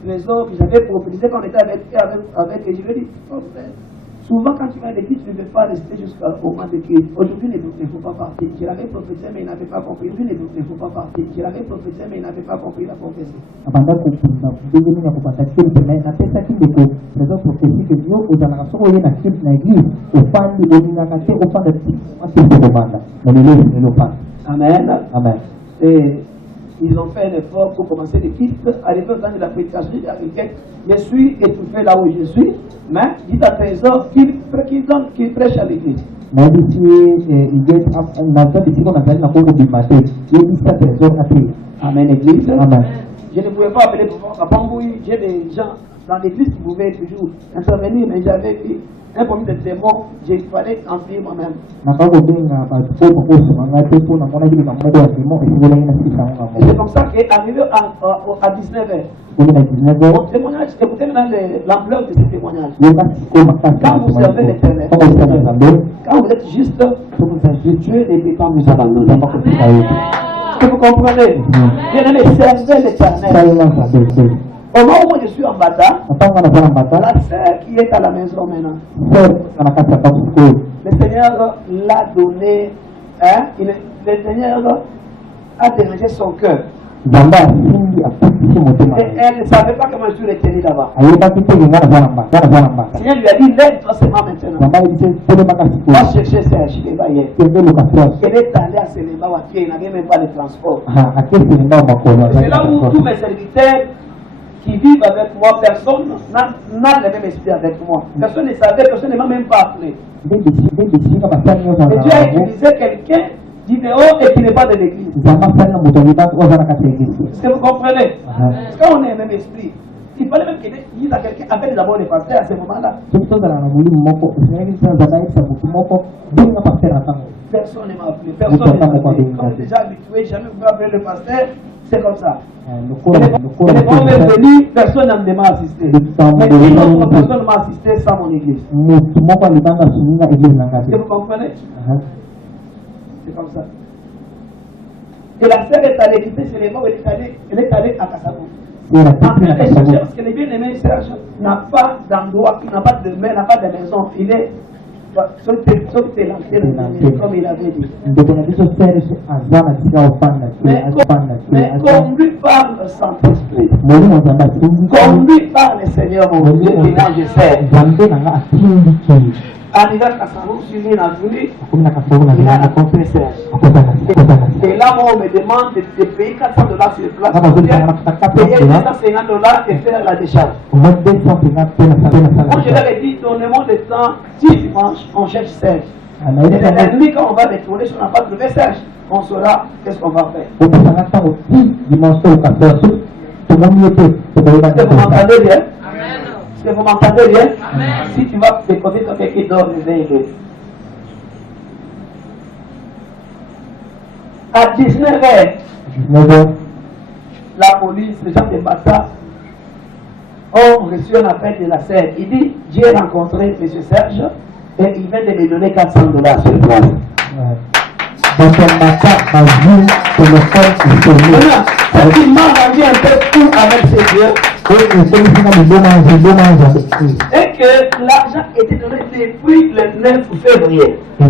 Trésor que j'avais proposé quand on était avec et je lui ai dit, oh frère, souvent quand tu vas à l'église, tu ne veux pas rester jusqu'au moment de Christ. Aujourd'hui, il ne faut pas partir. Je l'avais prophétisé, mais il n'avait pas compris. Aujourd'hui, il ne faut pas partir. Je l'avais prophétisé, mais il n'avait pas compris la prophétie. Amen. Amen. Et ils ont fait un effort pour commencer les kits. Arrivé au temps de la prédication, je suis étouffé là où je suis, mais dites à Trésor qu'il prêche à l'église. Amen, église. Amen. Je ne pouvais pas appeler pour Bambouille. J'ai des gens dans l'église qui pouvaient toujours intervenir, mais j'avais vu un problème de démon, il fallait enfuir moi-même. C'est comme ça qu'arrivé à 19h, mon témoignage, écoutez maintenant l'ampleur de ce témoignage. Quand vous servez l'Éternel, quand vous êtes juste, Dieu ne peut pas nous abandonner. Est-ce que vous comprenez? Bien aimé, servez l'Éternel. Au moment où je suis en bata, la sœur qui est à la maison maintenant, le Seigneur l'a donné, le Seigneur a dérangé son cœur. Et elle ne savait pas comment je suis retenu là-bas. Le Seigneur lui a dit, lève-toi seulement maintenant. Va chercher Serge, il va hier. Elle est allée à Séléba, il n'avait même pas de transport. C'est là où tous mes serviteurs qui vivent avec moi, personne n'a le même esprit avec moi. Personne ne savait, personne ne m'a même pas appelé. Et Dieu a utilisé quelqu'un d'idéal et qui n'est pas de l'église. Est-ce que vous comprenez? Parce qu'on est le même esprit. Il fallait même qu'il dise à quelqu'un, appelle d'abord les pasteurs à ce moment-là. Personne ne m'a appelé, personne ne m'a appelé. Comme déjà habitué, jamais vous pouvez appeler le pasteur, c'est comme ça. Et les gens même venus, personne ne m'a assisté. Mais une autre personne m'a assisté sans mon église. Est-ce que vous comprenez? C'est comme ça. Et la sœur est allée quitter chez les morts, elle est allée à Kassabou. Parce que les bien-aimés Serge n'a pas d'endroit, n'a pas de maison, n'a pas de maison. Il est comme il avait dit. Mais conduit par le Saint-Esprit, conduit par le Seigneur mon Dieu, qui n'a je sais. Arrivé à Kassabou, suivi dans lui, il a rencontré Serge. Et là, moi, on me demande de payer $400 sur place, payer $250 et faire la décharge. Moi, je leur ai dit, donnez-moi le temps, si dimanche, on cherche Serge. Et l'ennemi, quand on va retourner, si on n'a pas trouvé Serge, on saura qu'est-ce qu'on va faire. Est-ce que vous m'entendez bien? Est-ce que vous m'entendez bien? Si tu vas découvrir quelqu'un qui dort, réveille-le. À 19h, la police, les gens de Bata ont reçu un appel de la sœur. Il dit, j'ai rencontré M. Serge et il vient de me donner $400 sur place. Donc on n'a pas vu que le corps est tourné. Maintenant, il m'a rendu un peu fou avec ses dieux. Et que l'argent était donné depuis le 9 février. Et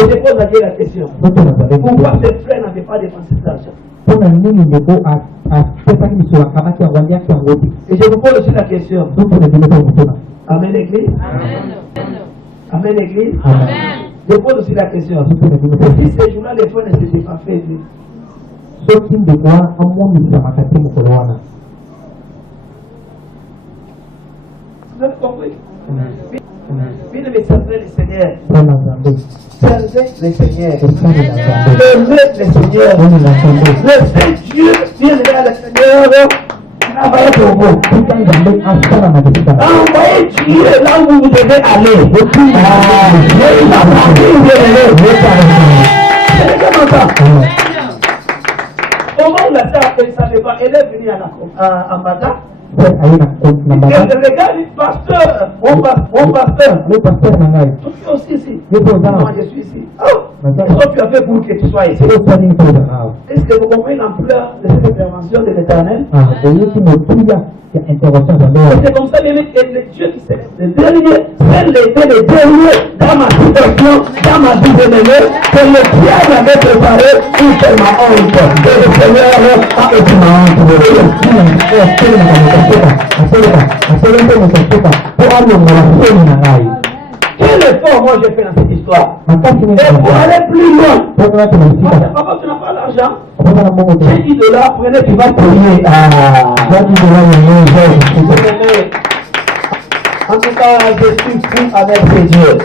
je pose à Dieu la question. Pourquoi tes frères n'avaient pas dépensé cet argent? Et je vous pose aussi la question. Amen, Église. Amen, Église. Je pose aussi la question. Si ces jours-là, les frères ne s'étaient pas faits. Seigneur. Bwana Nzambe. Servez le Seigneur. Esali na Nzambe. Aimez le Seigneur. Bwana Nzambe. Laissez Dieu dire à le Seigneur. Travaillez pour vous. Tika Nzambe asala na bisika. Envoyez Dieu là où vous devez aller. Il va partir où vous devez aller. C'est comme ça. Comment la sœur, elle ne savait pas, elle est venue à Mata. Regarde, pasteur, mon pasteur. Le pasteur Nangai. Tu es aussi ici. Moi, je suis ici. Qu'est-ce que tu as fait pour que tu sois ici? Est-ce que vous comprenez l'ampleur de cette intervention de l'Éternel? C'est comme ça, les Dieu qui s'élève le dernier, c'est le dernier dans ma situation, dans ma vie de mémé, que le diable avait préparé pour faire ma honte. Et le Seigneur a été ma honte. Quel effort moi j'ai fait dans cette histoire? Et pour aller plus loin, papa, tu n'as pas l'argent. J'ai $10, prenez, tu vas payer. En tout cas, je suis fou avec ces dieux.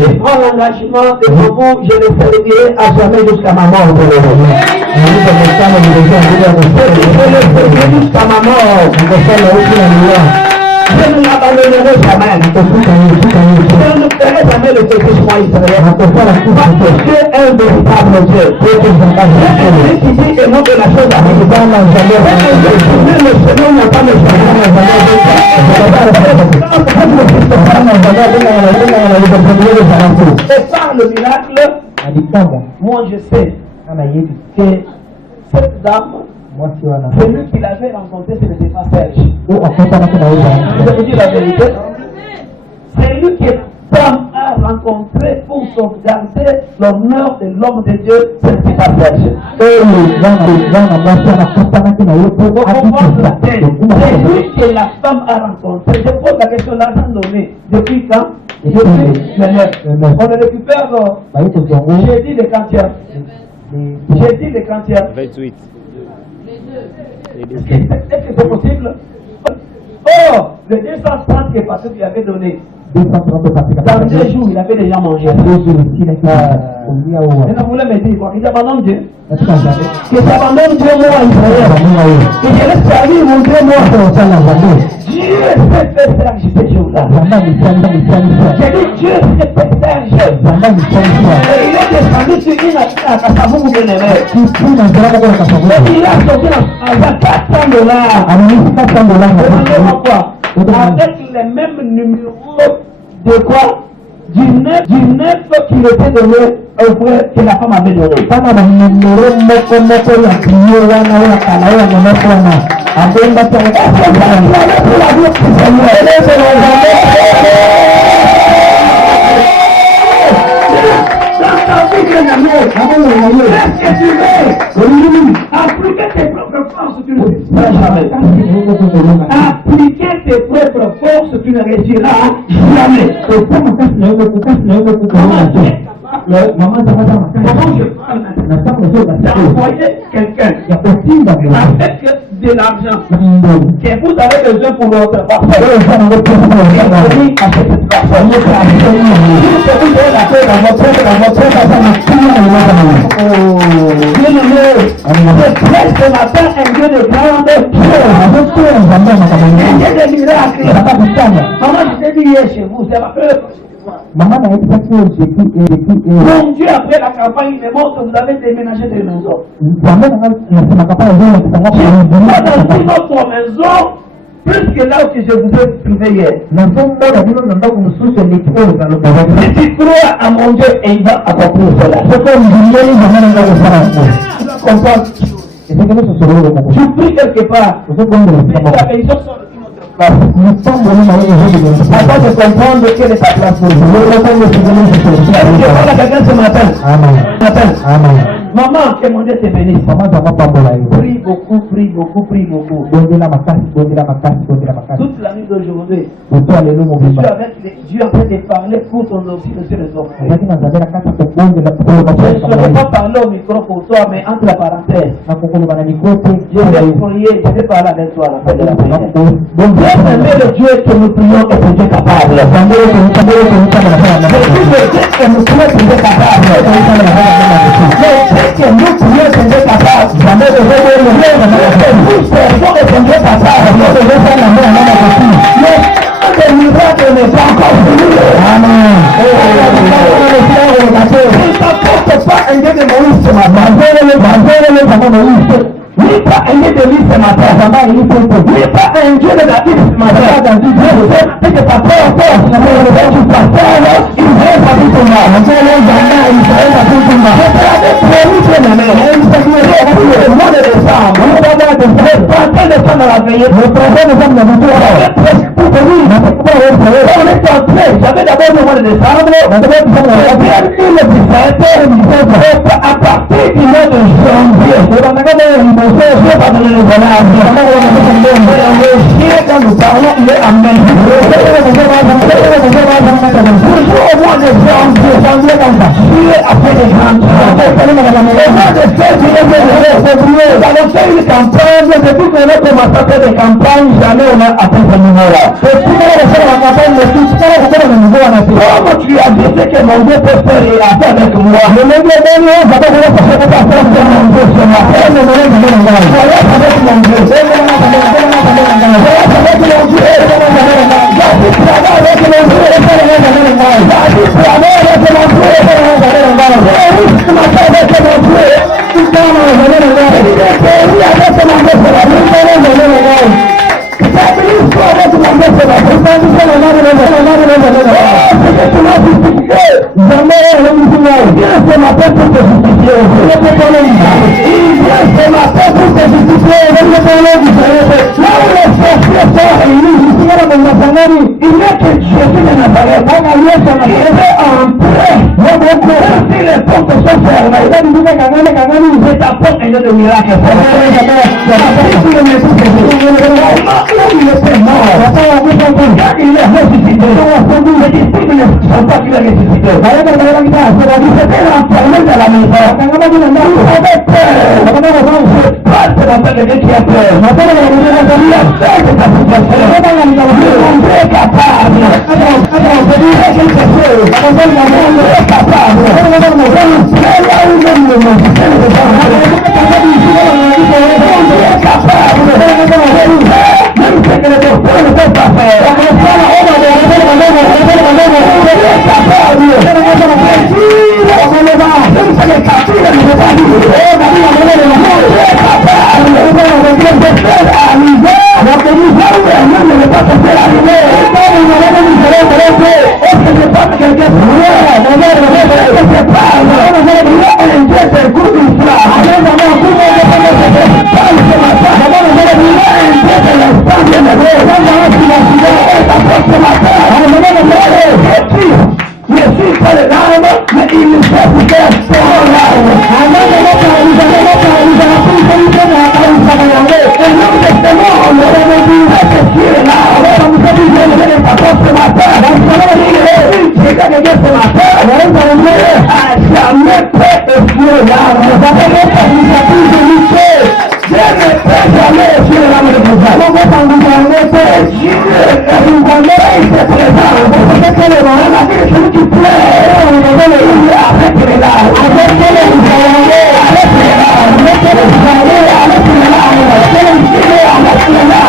Je prends l'engagement devant vous, je le servirai à jamais jusqu'à ma mort. Je le servirai jusqu'à ma mort. Je ne l'abandonnerai jamais. Je ne ferai jamais le sacrifice Israël. Parce que Dieu est un véritable Dieu. J'ai décidé et non de la chose à faire. Le Seigneur n'a pas me et par le miracle, moi je sais que cette dame, celui qui l'avait rencontré, ce n'était pas Serge. Je vais vous dire la vérité. C'est lui que la femme a rencontré pour sauvegarder l'honneur de l'homme de Dieu, ce n'était pas Serge. C'est lui que la femme a rencontré. Je pose la question, l'argent donné, depuis quand? Depuis le 9. On le récupère, j'ai dit les quantières. J'ai dit les quantières. 28. Est-ce que c'est possible? Oh, le 230 que Pasteur lui avait donné. Dans 2 jours, il avait déjà mangé. Maintenant, vous voulez me dire quoi? Il abandonne Dieu. Que j'abandonne Dieu, moi, Israël. Que je laisse servir mon Dieu, moi. Dieu s'est fait Serge ces jours-là. J'ai dit Dieu s'est fait Serge. Et il est descendu sur une à Kassabou, vous bien-aimé. Il a sorti à $400. Quoi? Avec les mêmes numéros de quoi? Du neuf qu'il était donné au frère que la femme avait donné. Qu'est-ce que tu veux? Appliquer tes propres forces, tu ne réussiras jamais. Appliquer tes propres forces, tu ne réussiras jamais. Comment je parle maintenant? D'envoyer quelqu'un avec de l'argent que vous avez besoin pour votre parcelle. Et vous achetez cette personne. Vous avez la paix dans votre c'est presque ce matin un Dieu de grande chose. Un Dieu de miracles. Maman, je t'ai dit hier chez vous, c'est ma peur. Mon Dieu, après la campagne, il me montre que vous avez déménagé des maisons. Dans une autre maison, plus que là où je vous ai trouvé hier. Si tu crois à mon Dieu, et il va accomplir cela. Tu pries quelque part. La maison sort de notre place. Afin de comprendre quelle est ta place pour vous. Est-ce que voilà quelqu'un ce matin? Amen. Maman, que mon Dieu te bénisse. Maman, ça va pas pour la Prie beaucoup, prie beaucoup, prie beaucoup. Toute Toute la nuit d'aujourd'hui, pour toi, les loups, Dieu est en train de parler pour ton office, monsieur les enfants. Je ne saurais pas parler au micro pour toi, mais entre la parenthèse, je vais prier, je vais parler avec toi à la fin de la prière. Bien-aimé le Dieu que nous prions est un Dieu capable. Le Dieu que nous prions est un Dieu capable. Le Dieu que nous prions est un Dieu capable. Jamais de revenir. Nous servons est un Dieu capable. Le miracle n'est pas encore fini. Amen. Il t'apporte pas un Dieu de Moïse ce matin. Ni pas un Dieu de lui ce matin. Ni pas un Dieu de David ce matin. C'est que ta peur, tu pasteur, il vient passer ton mal. Il vient passer ton mal. Je te l'avais promis, bien-aimé. Le mois de décembre, le 31 décembre à la veillée, le 31 décembre à la veillée, on est entré, j'avais d'abord le mois de décembre, j'avais eu le 17, à partir du mois de janvier, je vais pas donner le volage, le chien quand nous parlons, il est amen. Toujours au mois de janvier comme ça, Dieu a fait des grandes choses. Au mois de février, nous avons fait une campagne, depuis qu'on a commencé à faire des campagnes, jamais on a atteint ce niveau-là. Comment tu as dit ce que mon Dieu peut faire et a fait avec moi? Le Dieu avec mon Dieu. Il est que Jésus de Nazareth, il est entré. Si les portes sont fermées, c'est ta porte et de miracle. Il était mort. Quand il est ressuscité, les disciples ne savent pas qu'il est ressuscité. C'était l'enfermé de la maison. Il avait peur. C'est la peine de Dieu qui a peur. Il a peur de ta situation. Dieu est capable. Dieu est quelque chose. Dieu est capable. C'est là où même le monde. Dieu est capable. Même ce que les docteurs ne peuvent pas faire. Dieu est capable. Même ce que les captifs ne peuvent pas dire. Dieu est capable. Je suis pas les larmes, mais il nous fait faire sans larmes. Et non, justement, on aurait dit, c'est les larmes. Comme ça, vous avez les papas ce matin. J'ai gagné ce matin. À jamais prêt et sur les larmes. Vous avez les initiatives de lutter. Je ne peux jamais sur les larmes de vos âmes. On va s'en vous Dieu est une bonne il est présent. Vous savez que le moment, la vie est celui qui plaît. Avec les larmes. Avec les larmes. Avec les larmes. Avec les larmes. Avec les larmes. Avec les larmes.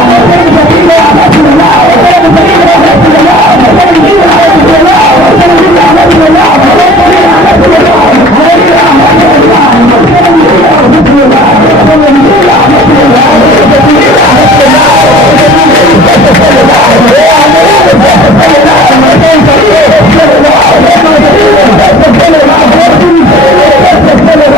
Thank you.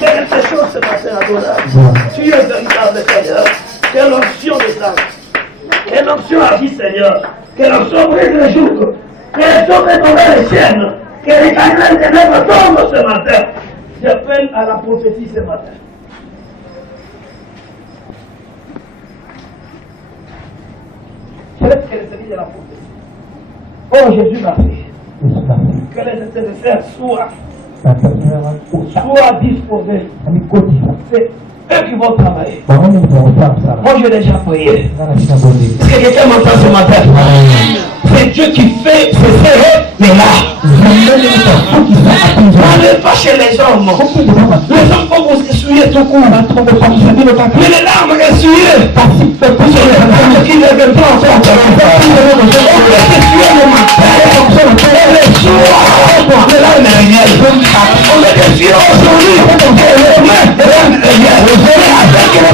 Quelque chose ce matin, adorable. Tu es véritable, Seigneur. Quelle onction de grâce. Quelle onction à vie, Seigneur. Quelle onction brise les jours. Quelle onction fait tomber les chaînes. Que les canaux des lèvres tombent ce matin. J'appelle à la prophétie ce matin. Quel est celui de la prophétie? Oh, Jésus m'a fait. Que les intercesseurs soient disposés. C'est eux qui vont travailler. Moi, j'ai déjà prié. Est-ce que quelqu'un m'entend ce matin? C'est Dieu qui fait cesser les larmes. N'allez pas chez les hommes. Les hommes vont vous essuyer tout court. Mais les larmes essuyées, c'est les larmes qui ne viennent pas encore. On peut essuyer le matin. Les soirs, les larmes réelles. On peut essuyer aujourd'hui. Les larmes réelles. Avec le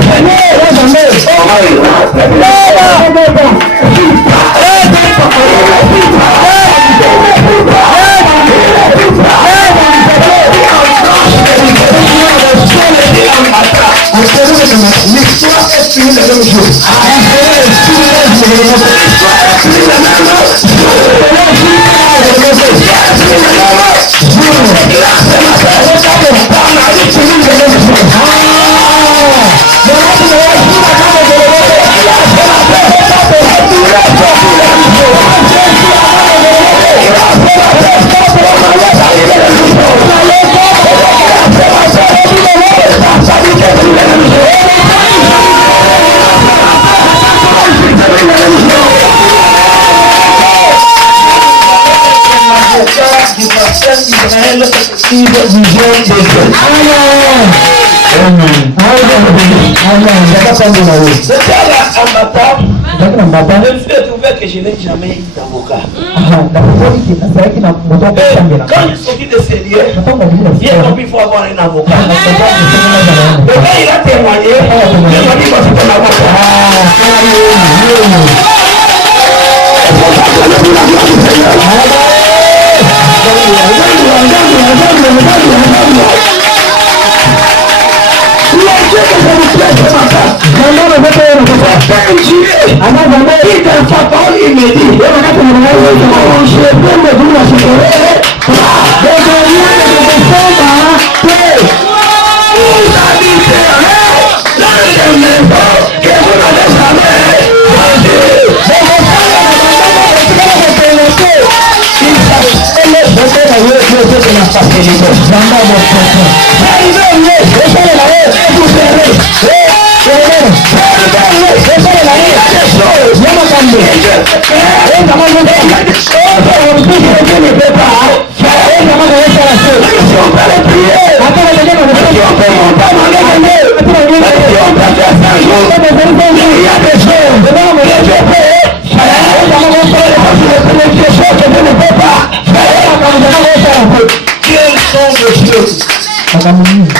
l'histoire est finie le même jour. Je me suis trouvé que je n'ai jamais eu d'avocat. Quand je suis sorti de ces lieux, il a compris qu'il faut avoir un avocat. Et quand il a témoigné, il m'a dit que c'est un avocat. Sa parole, il me dit, je vais me dire à ce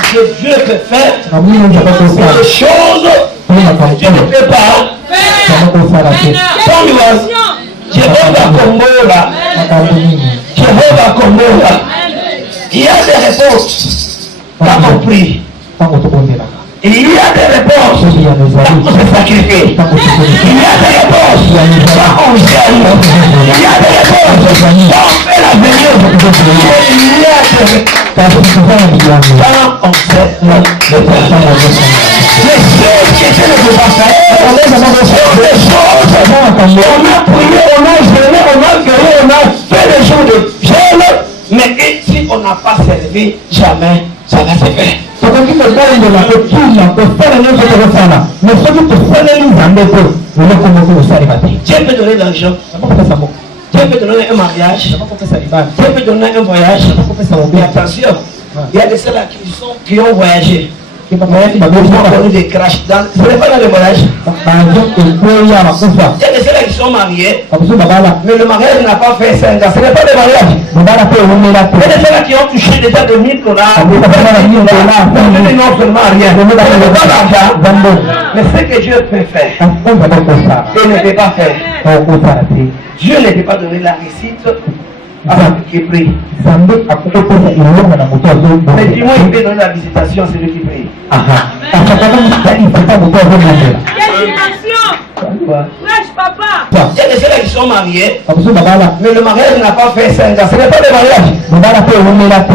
que Dieu peut faire des choses que Dieu ne peut pas. Jéhovah Kombola, Jéhovah Kombola. Il y a des réponses. T'as compris. Il y a des réponses Il y a des amis. quand on se sacrifie. Quand on se sacrifie. Il y a des réponses Il y a des amis. quand on gêne. Il y a des réponses quand on fait la veilleuse. Il y a des réponses Parce que c'est ça, il y a des quand on sait le faire. Les choses que Dieu ne peut pas faire, sont des choses. On a prié, on a gêné, on a guéri, on a fait des choses de gêne, mais si on n'a pas servi, jamais ça va se faire. soki tosalinga kokila kosala nyonso tokosala me soki tosaleli nzambe te eloko moko kosalema te. Dieu peut donner de l'argent, nakopesa moko, Dieu peut donner un mariage, nakopesa libala, Dieu peut donner un voyage. nakopesa Mais mobili. attention, il y a des ceux-là qui ont voyagé. Ils ont connu des crashs. Ce n'est pas dans le voyage. Il y a des ceux-là qui sont mariés, mais le mariage n'a pas fait 5 ans. Ce n'est pas le mariage. Il y a des ceux-là qui ont touché déjà de 1000 $. Non seulement rien. Ce n'est pas l'argent. Mais ce que Dieu peut faire, il ne peut pas faire. Dieu ne peut pas donner la réussite à celui qui prie. Mais du moins, il peut donner la visitation à celui qui prie. Wesh papa. Il y a des ceux qui sont mariés, mais le mariage n'a pas fait 5 ans. Ce n'est pas le mariage. Il y a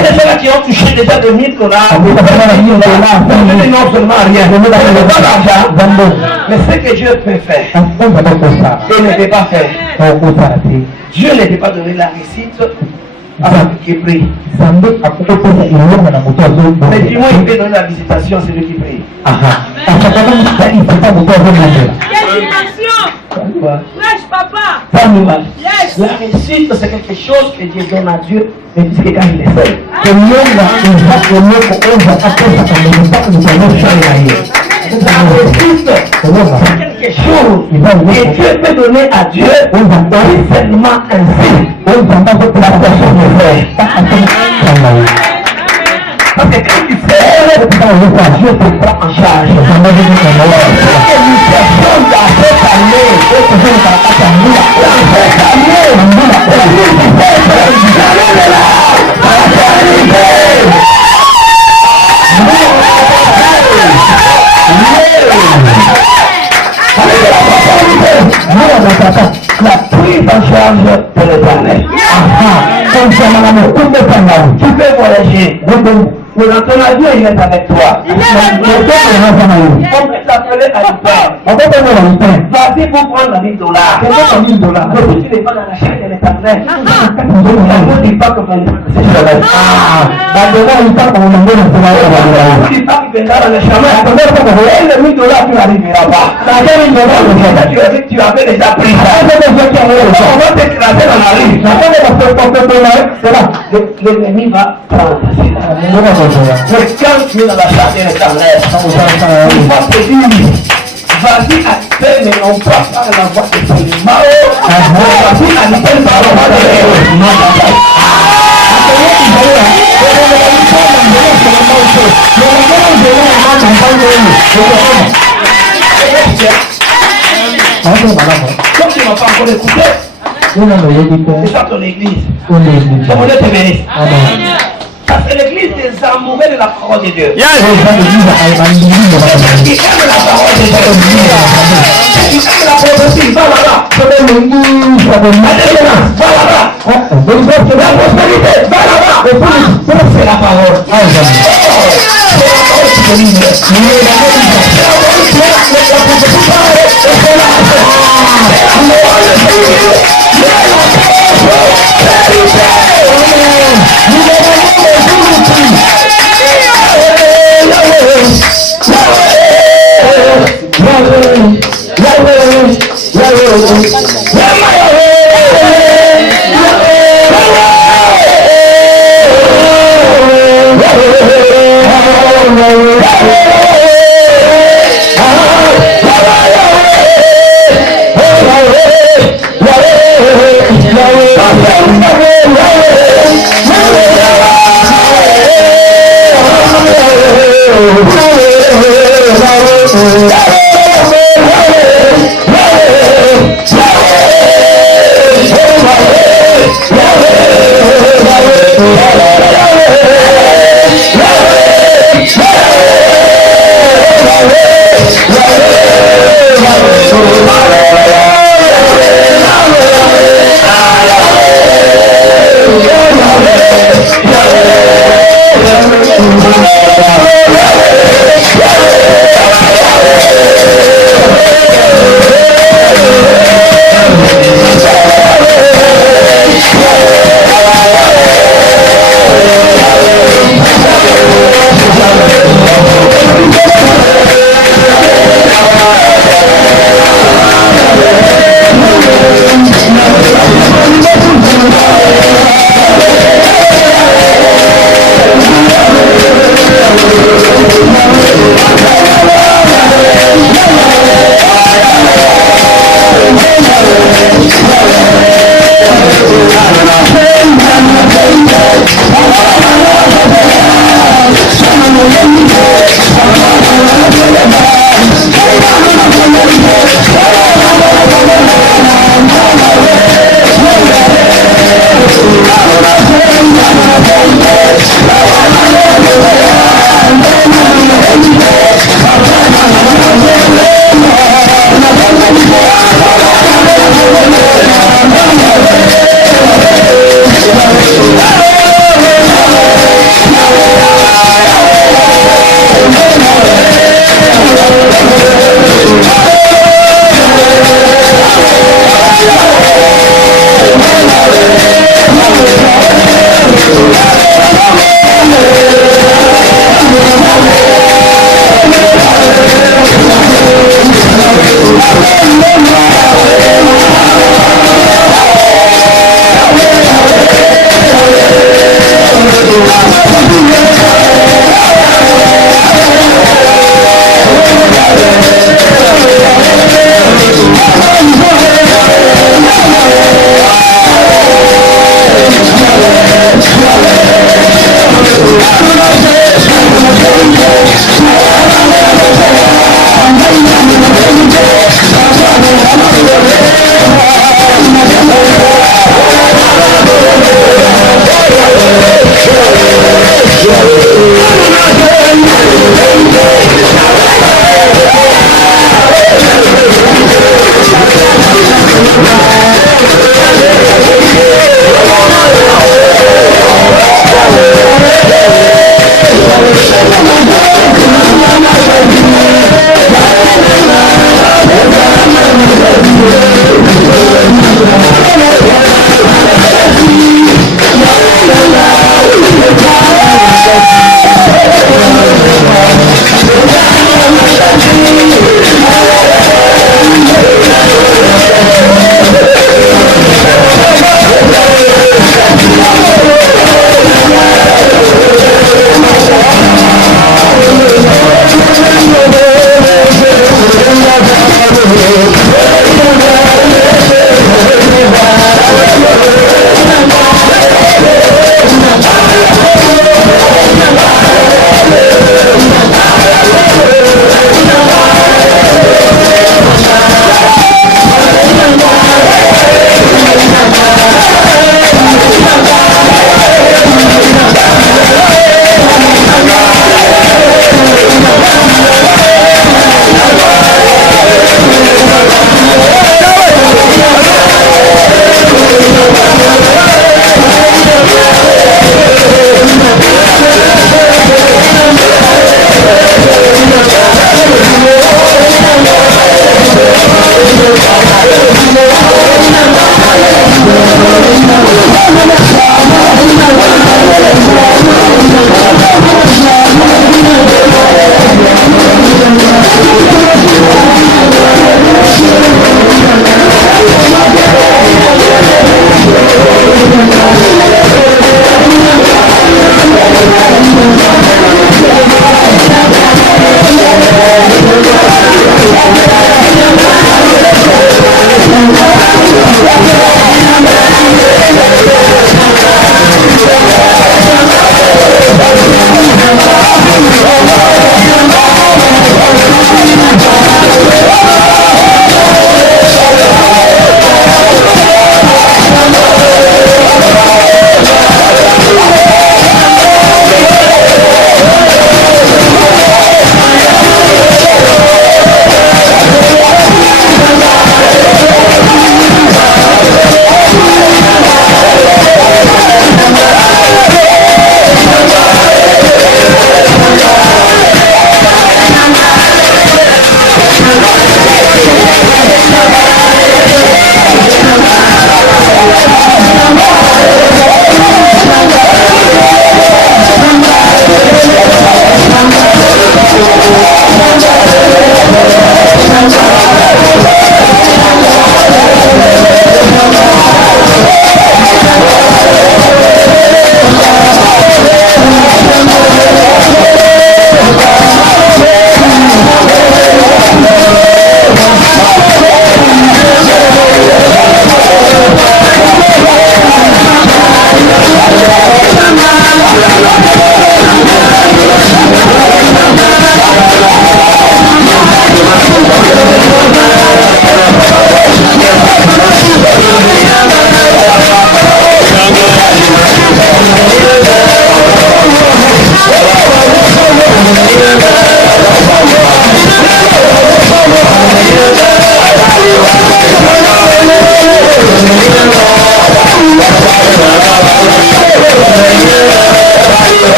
des ceux qui ont touché déjà de 1000 $. Non seulement rien. Ce n'est pas l'argent. Mais ce que Dieu peut faire, il ne peut pas faire. Dieu ne peut pas donner la réussite à celui qui prie. Mais du moins, il peut donner la visitation à celui qui prie. Wesh papa. Yes. La réussite, c'est quelque chose que Dieu donne à Dieu, mais puisque quand il est seul. La réussite, c'est quelque chose que Dieu peut donner à Dieu, mais seulement ainsi. La personne le fait. Parce que quand tu fais, Dieu te prend en charge. Et nous cherchons dans cette année, la prise en charge de l'Éternel. Tu peux voyager. Mais dans ton avion, il est avec toi. On peut t'appeler à l'État. Vas-y pour prendre la $1000. Mais si tu n'es pas dans la chaîne de l'Éternel, on ne dit pas que c'est chemin. On ne dit pas qu'il viendra dans le chemin. Et le $1000, tu n'arriveras pas. Tu avais déjà pris ça. On va t'écraser dans la rue. L'ennemi va prendre ça. Mais quand tu es dans la chasse de l'Éternel, il va te dire, vas-y habiter, mais on passe par la voie de Solomon. Vas-y habiter par la voie de Comme tu ne m'as pas encore écouté, c'est ça ton église. Ton Dieu te bénisse. Ça c'est l'église des amoureux de la parole de Dieu. Qui aime la parole de Dieu. Qui aime la prophétie, va là-bas. Va là-bas. La prospérité, va là-bas. C'est la parole. C'est la parole qui te livre.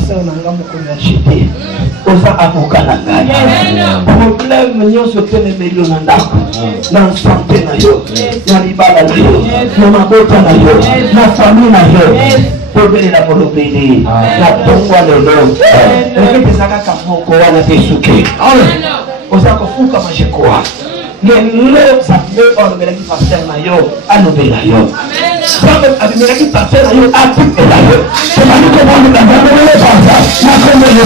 pasteur nanga mokolo acheté oza avocat na ngai problème nyonso telemeli na ndako na santé na yo na libala na yo na mabota na yo na famille na yo tobelela polobeli na tongwa lelo ekete ezalaka moko wana te suki oza kofuka majekoa lelo zambe olomelaki pasteur na yo alobela yo zambe abimelaki pasteur na yo atipela yo tomani kobondela nzambelele pasa nakomele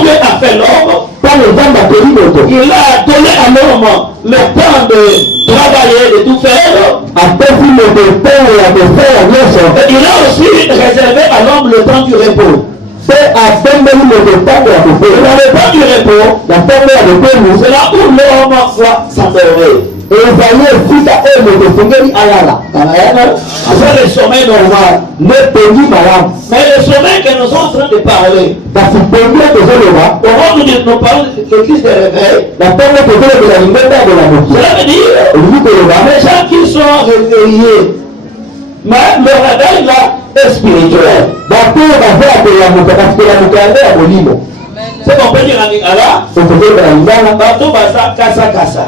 Dieu a fait l'homme par le vent d'Apollo. Il a donné à l'homme le temps de travailler, de tout faire. Et il a aussi réservé à l'homme le temps du repos. Dans le temps du repos, c'est là où l'homme va s'endormir. C'est le sommeil normal. Mais le sommeil que nous sommes en train de parler, nous parlons de l'église de réveil. Cela veut dire les gens qui sont réveillés, mais le réveil là est spirituel. C'est qu'on peut dire en lingala, bateau basa kasa kasa.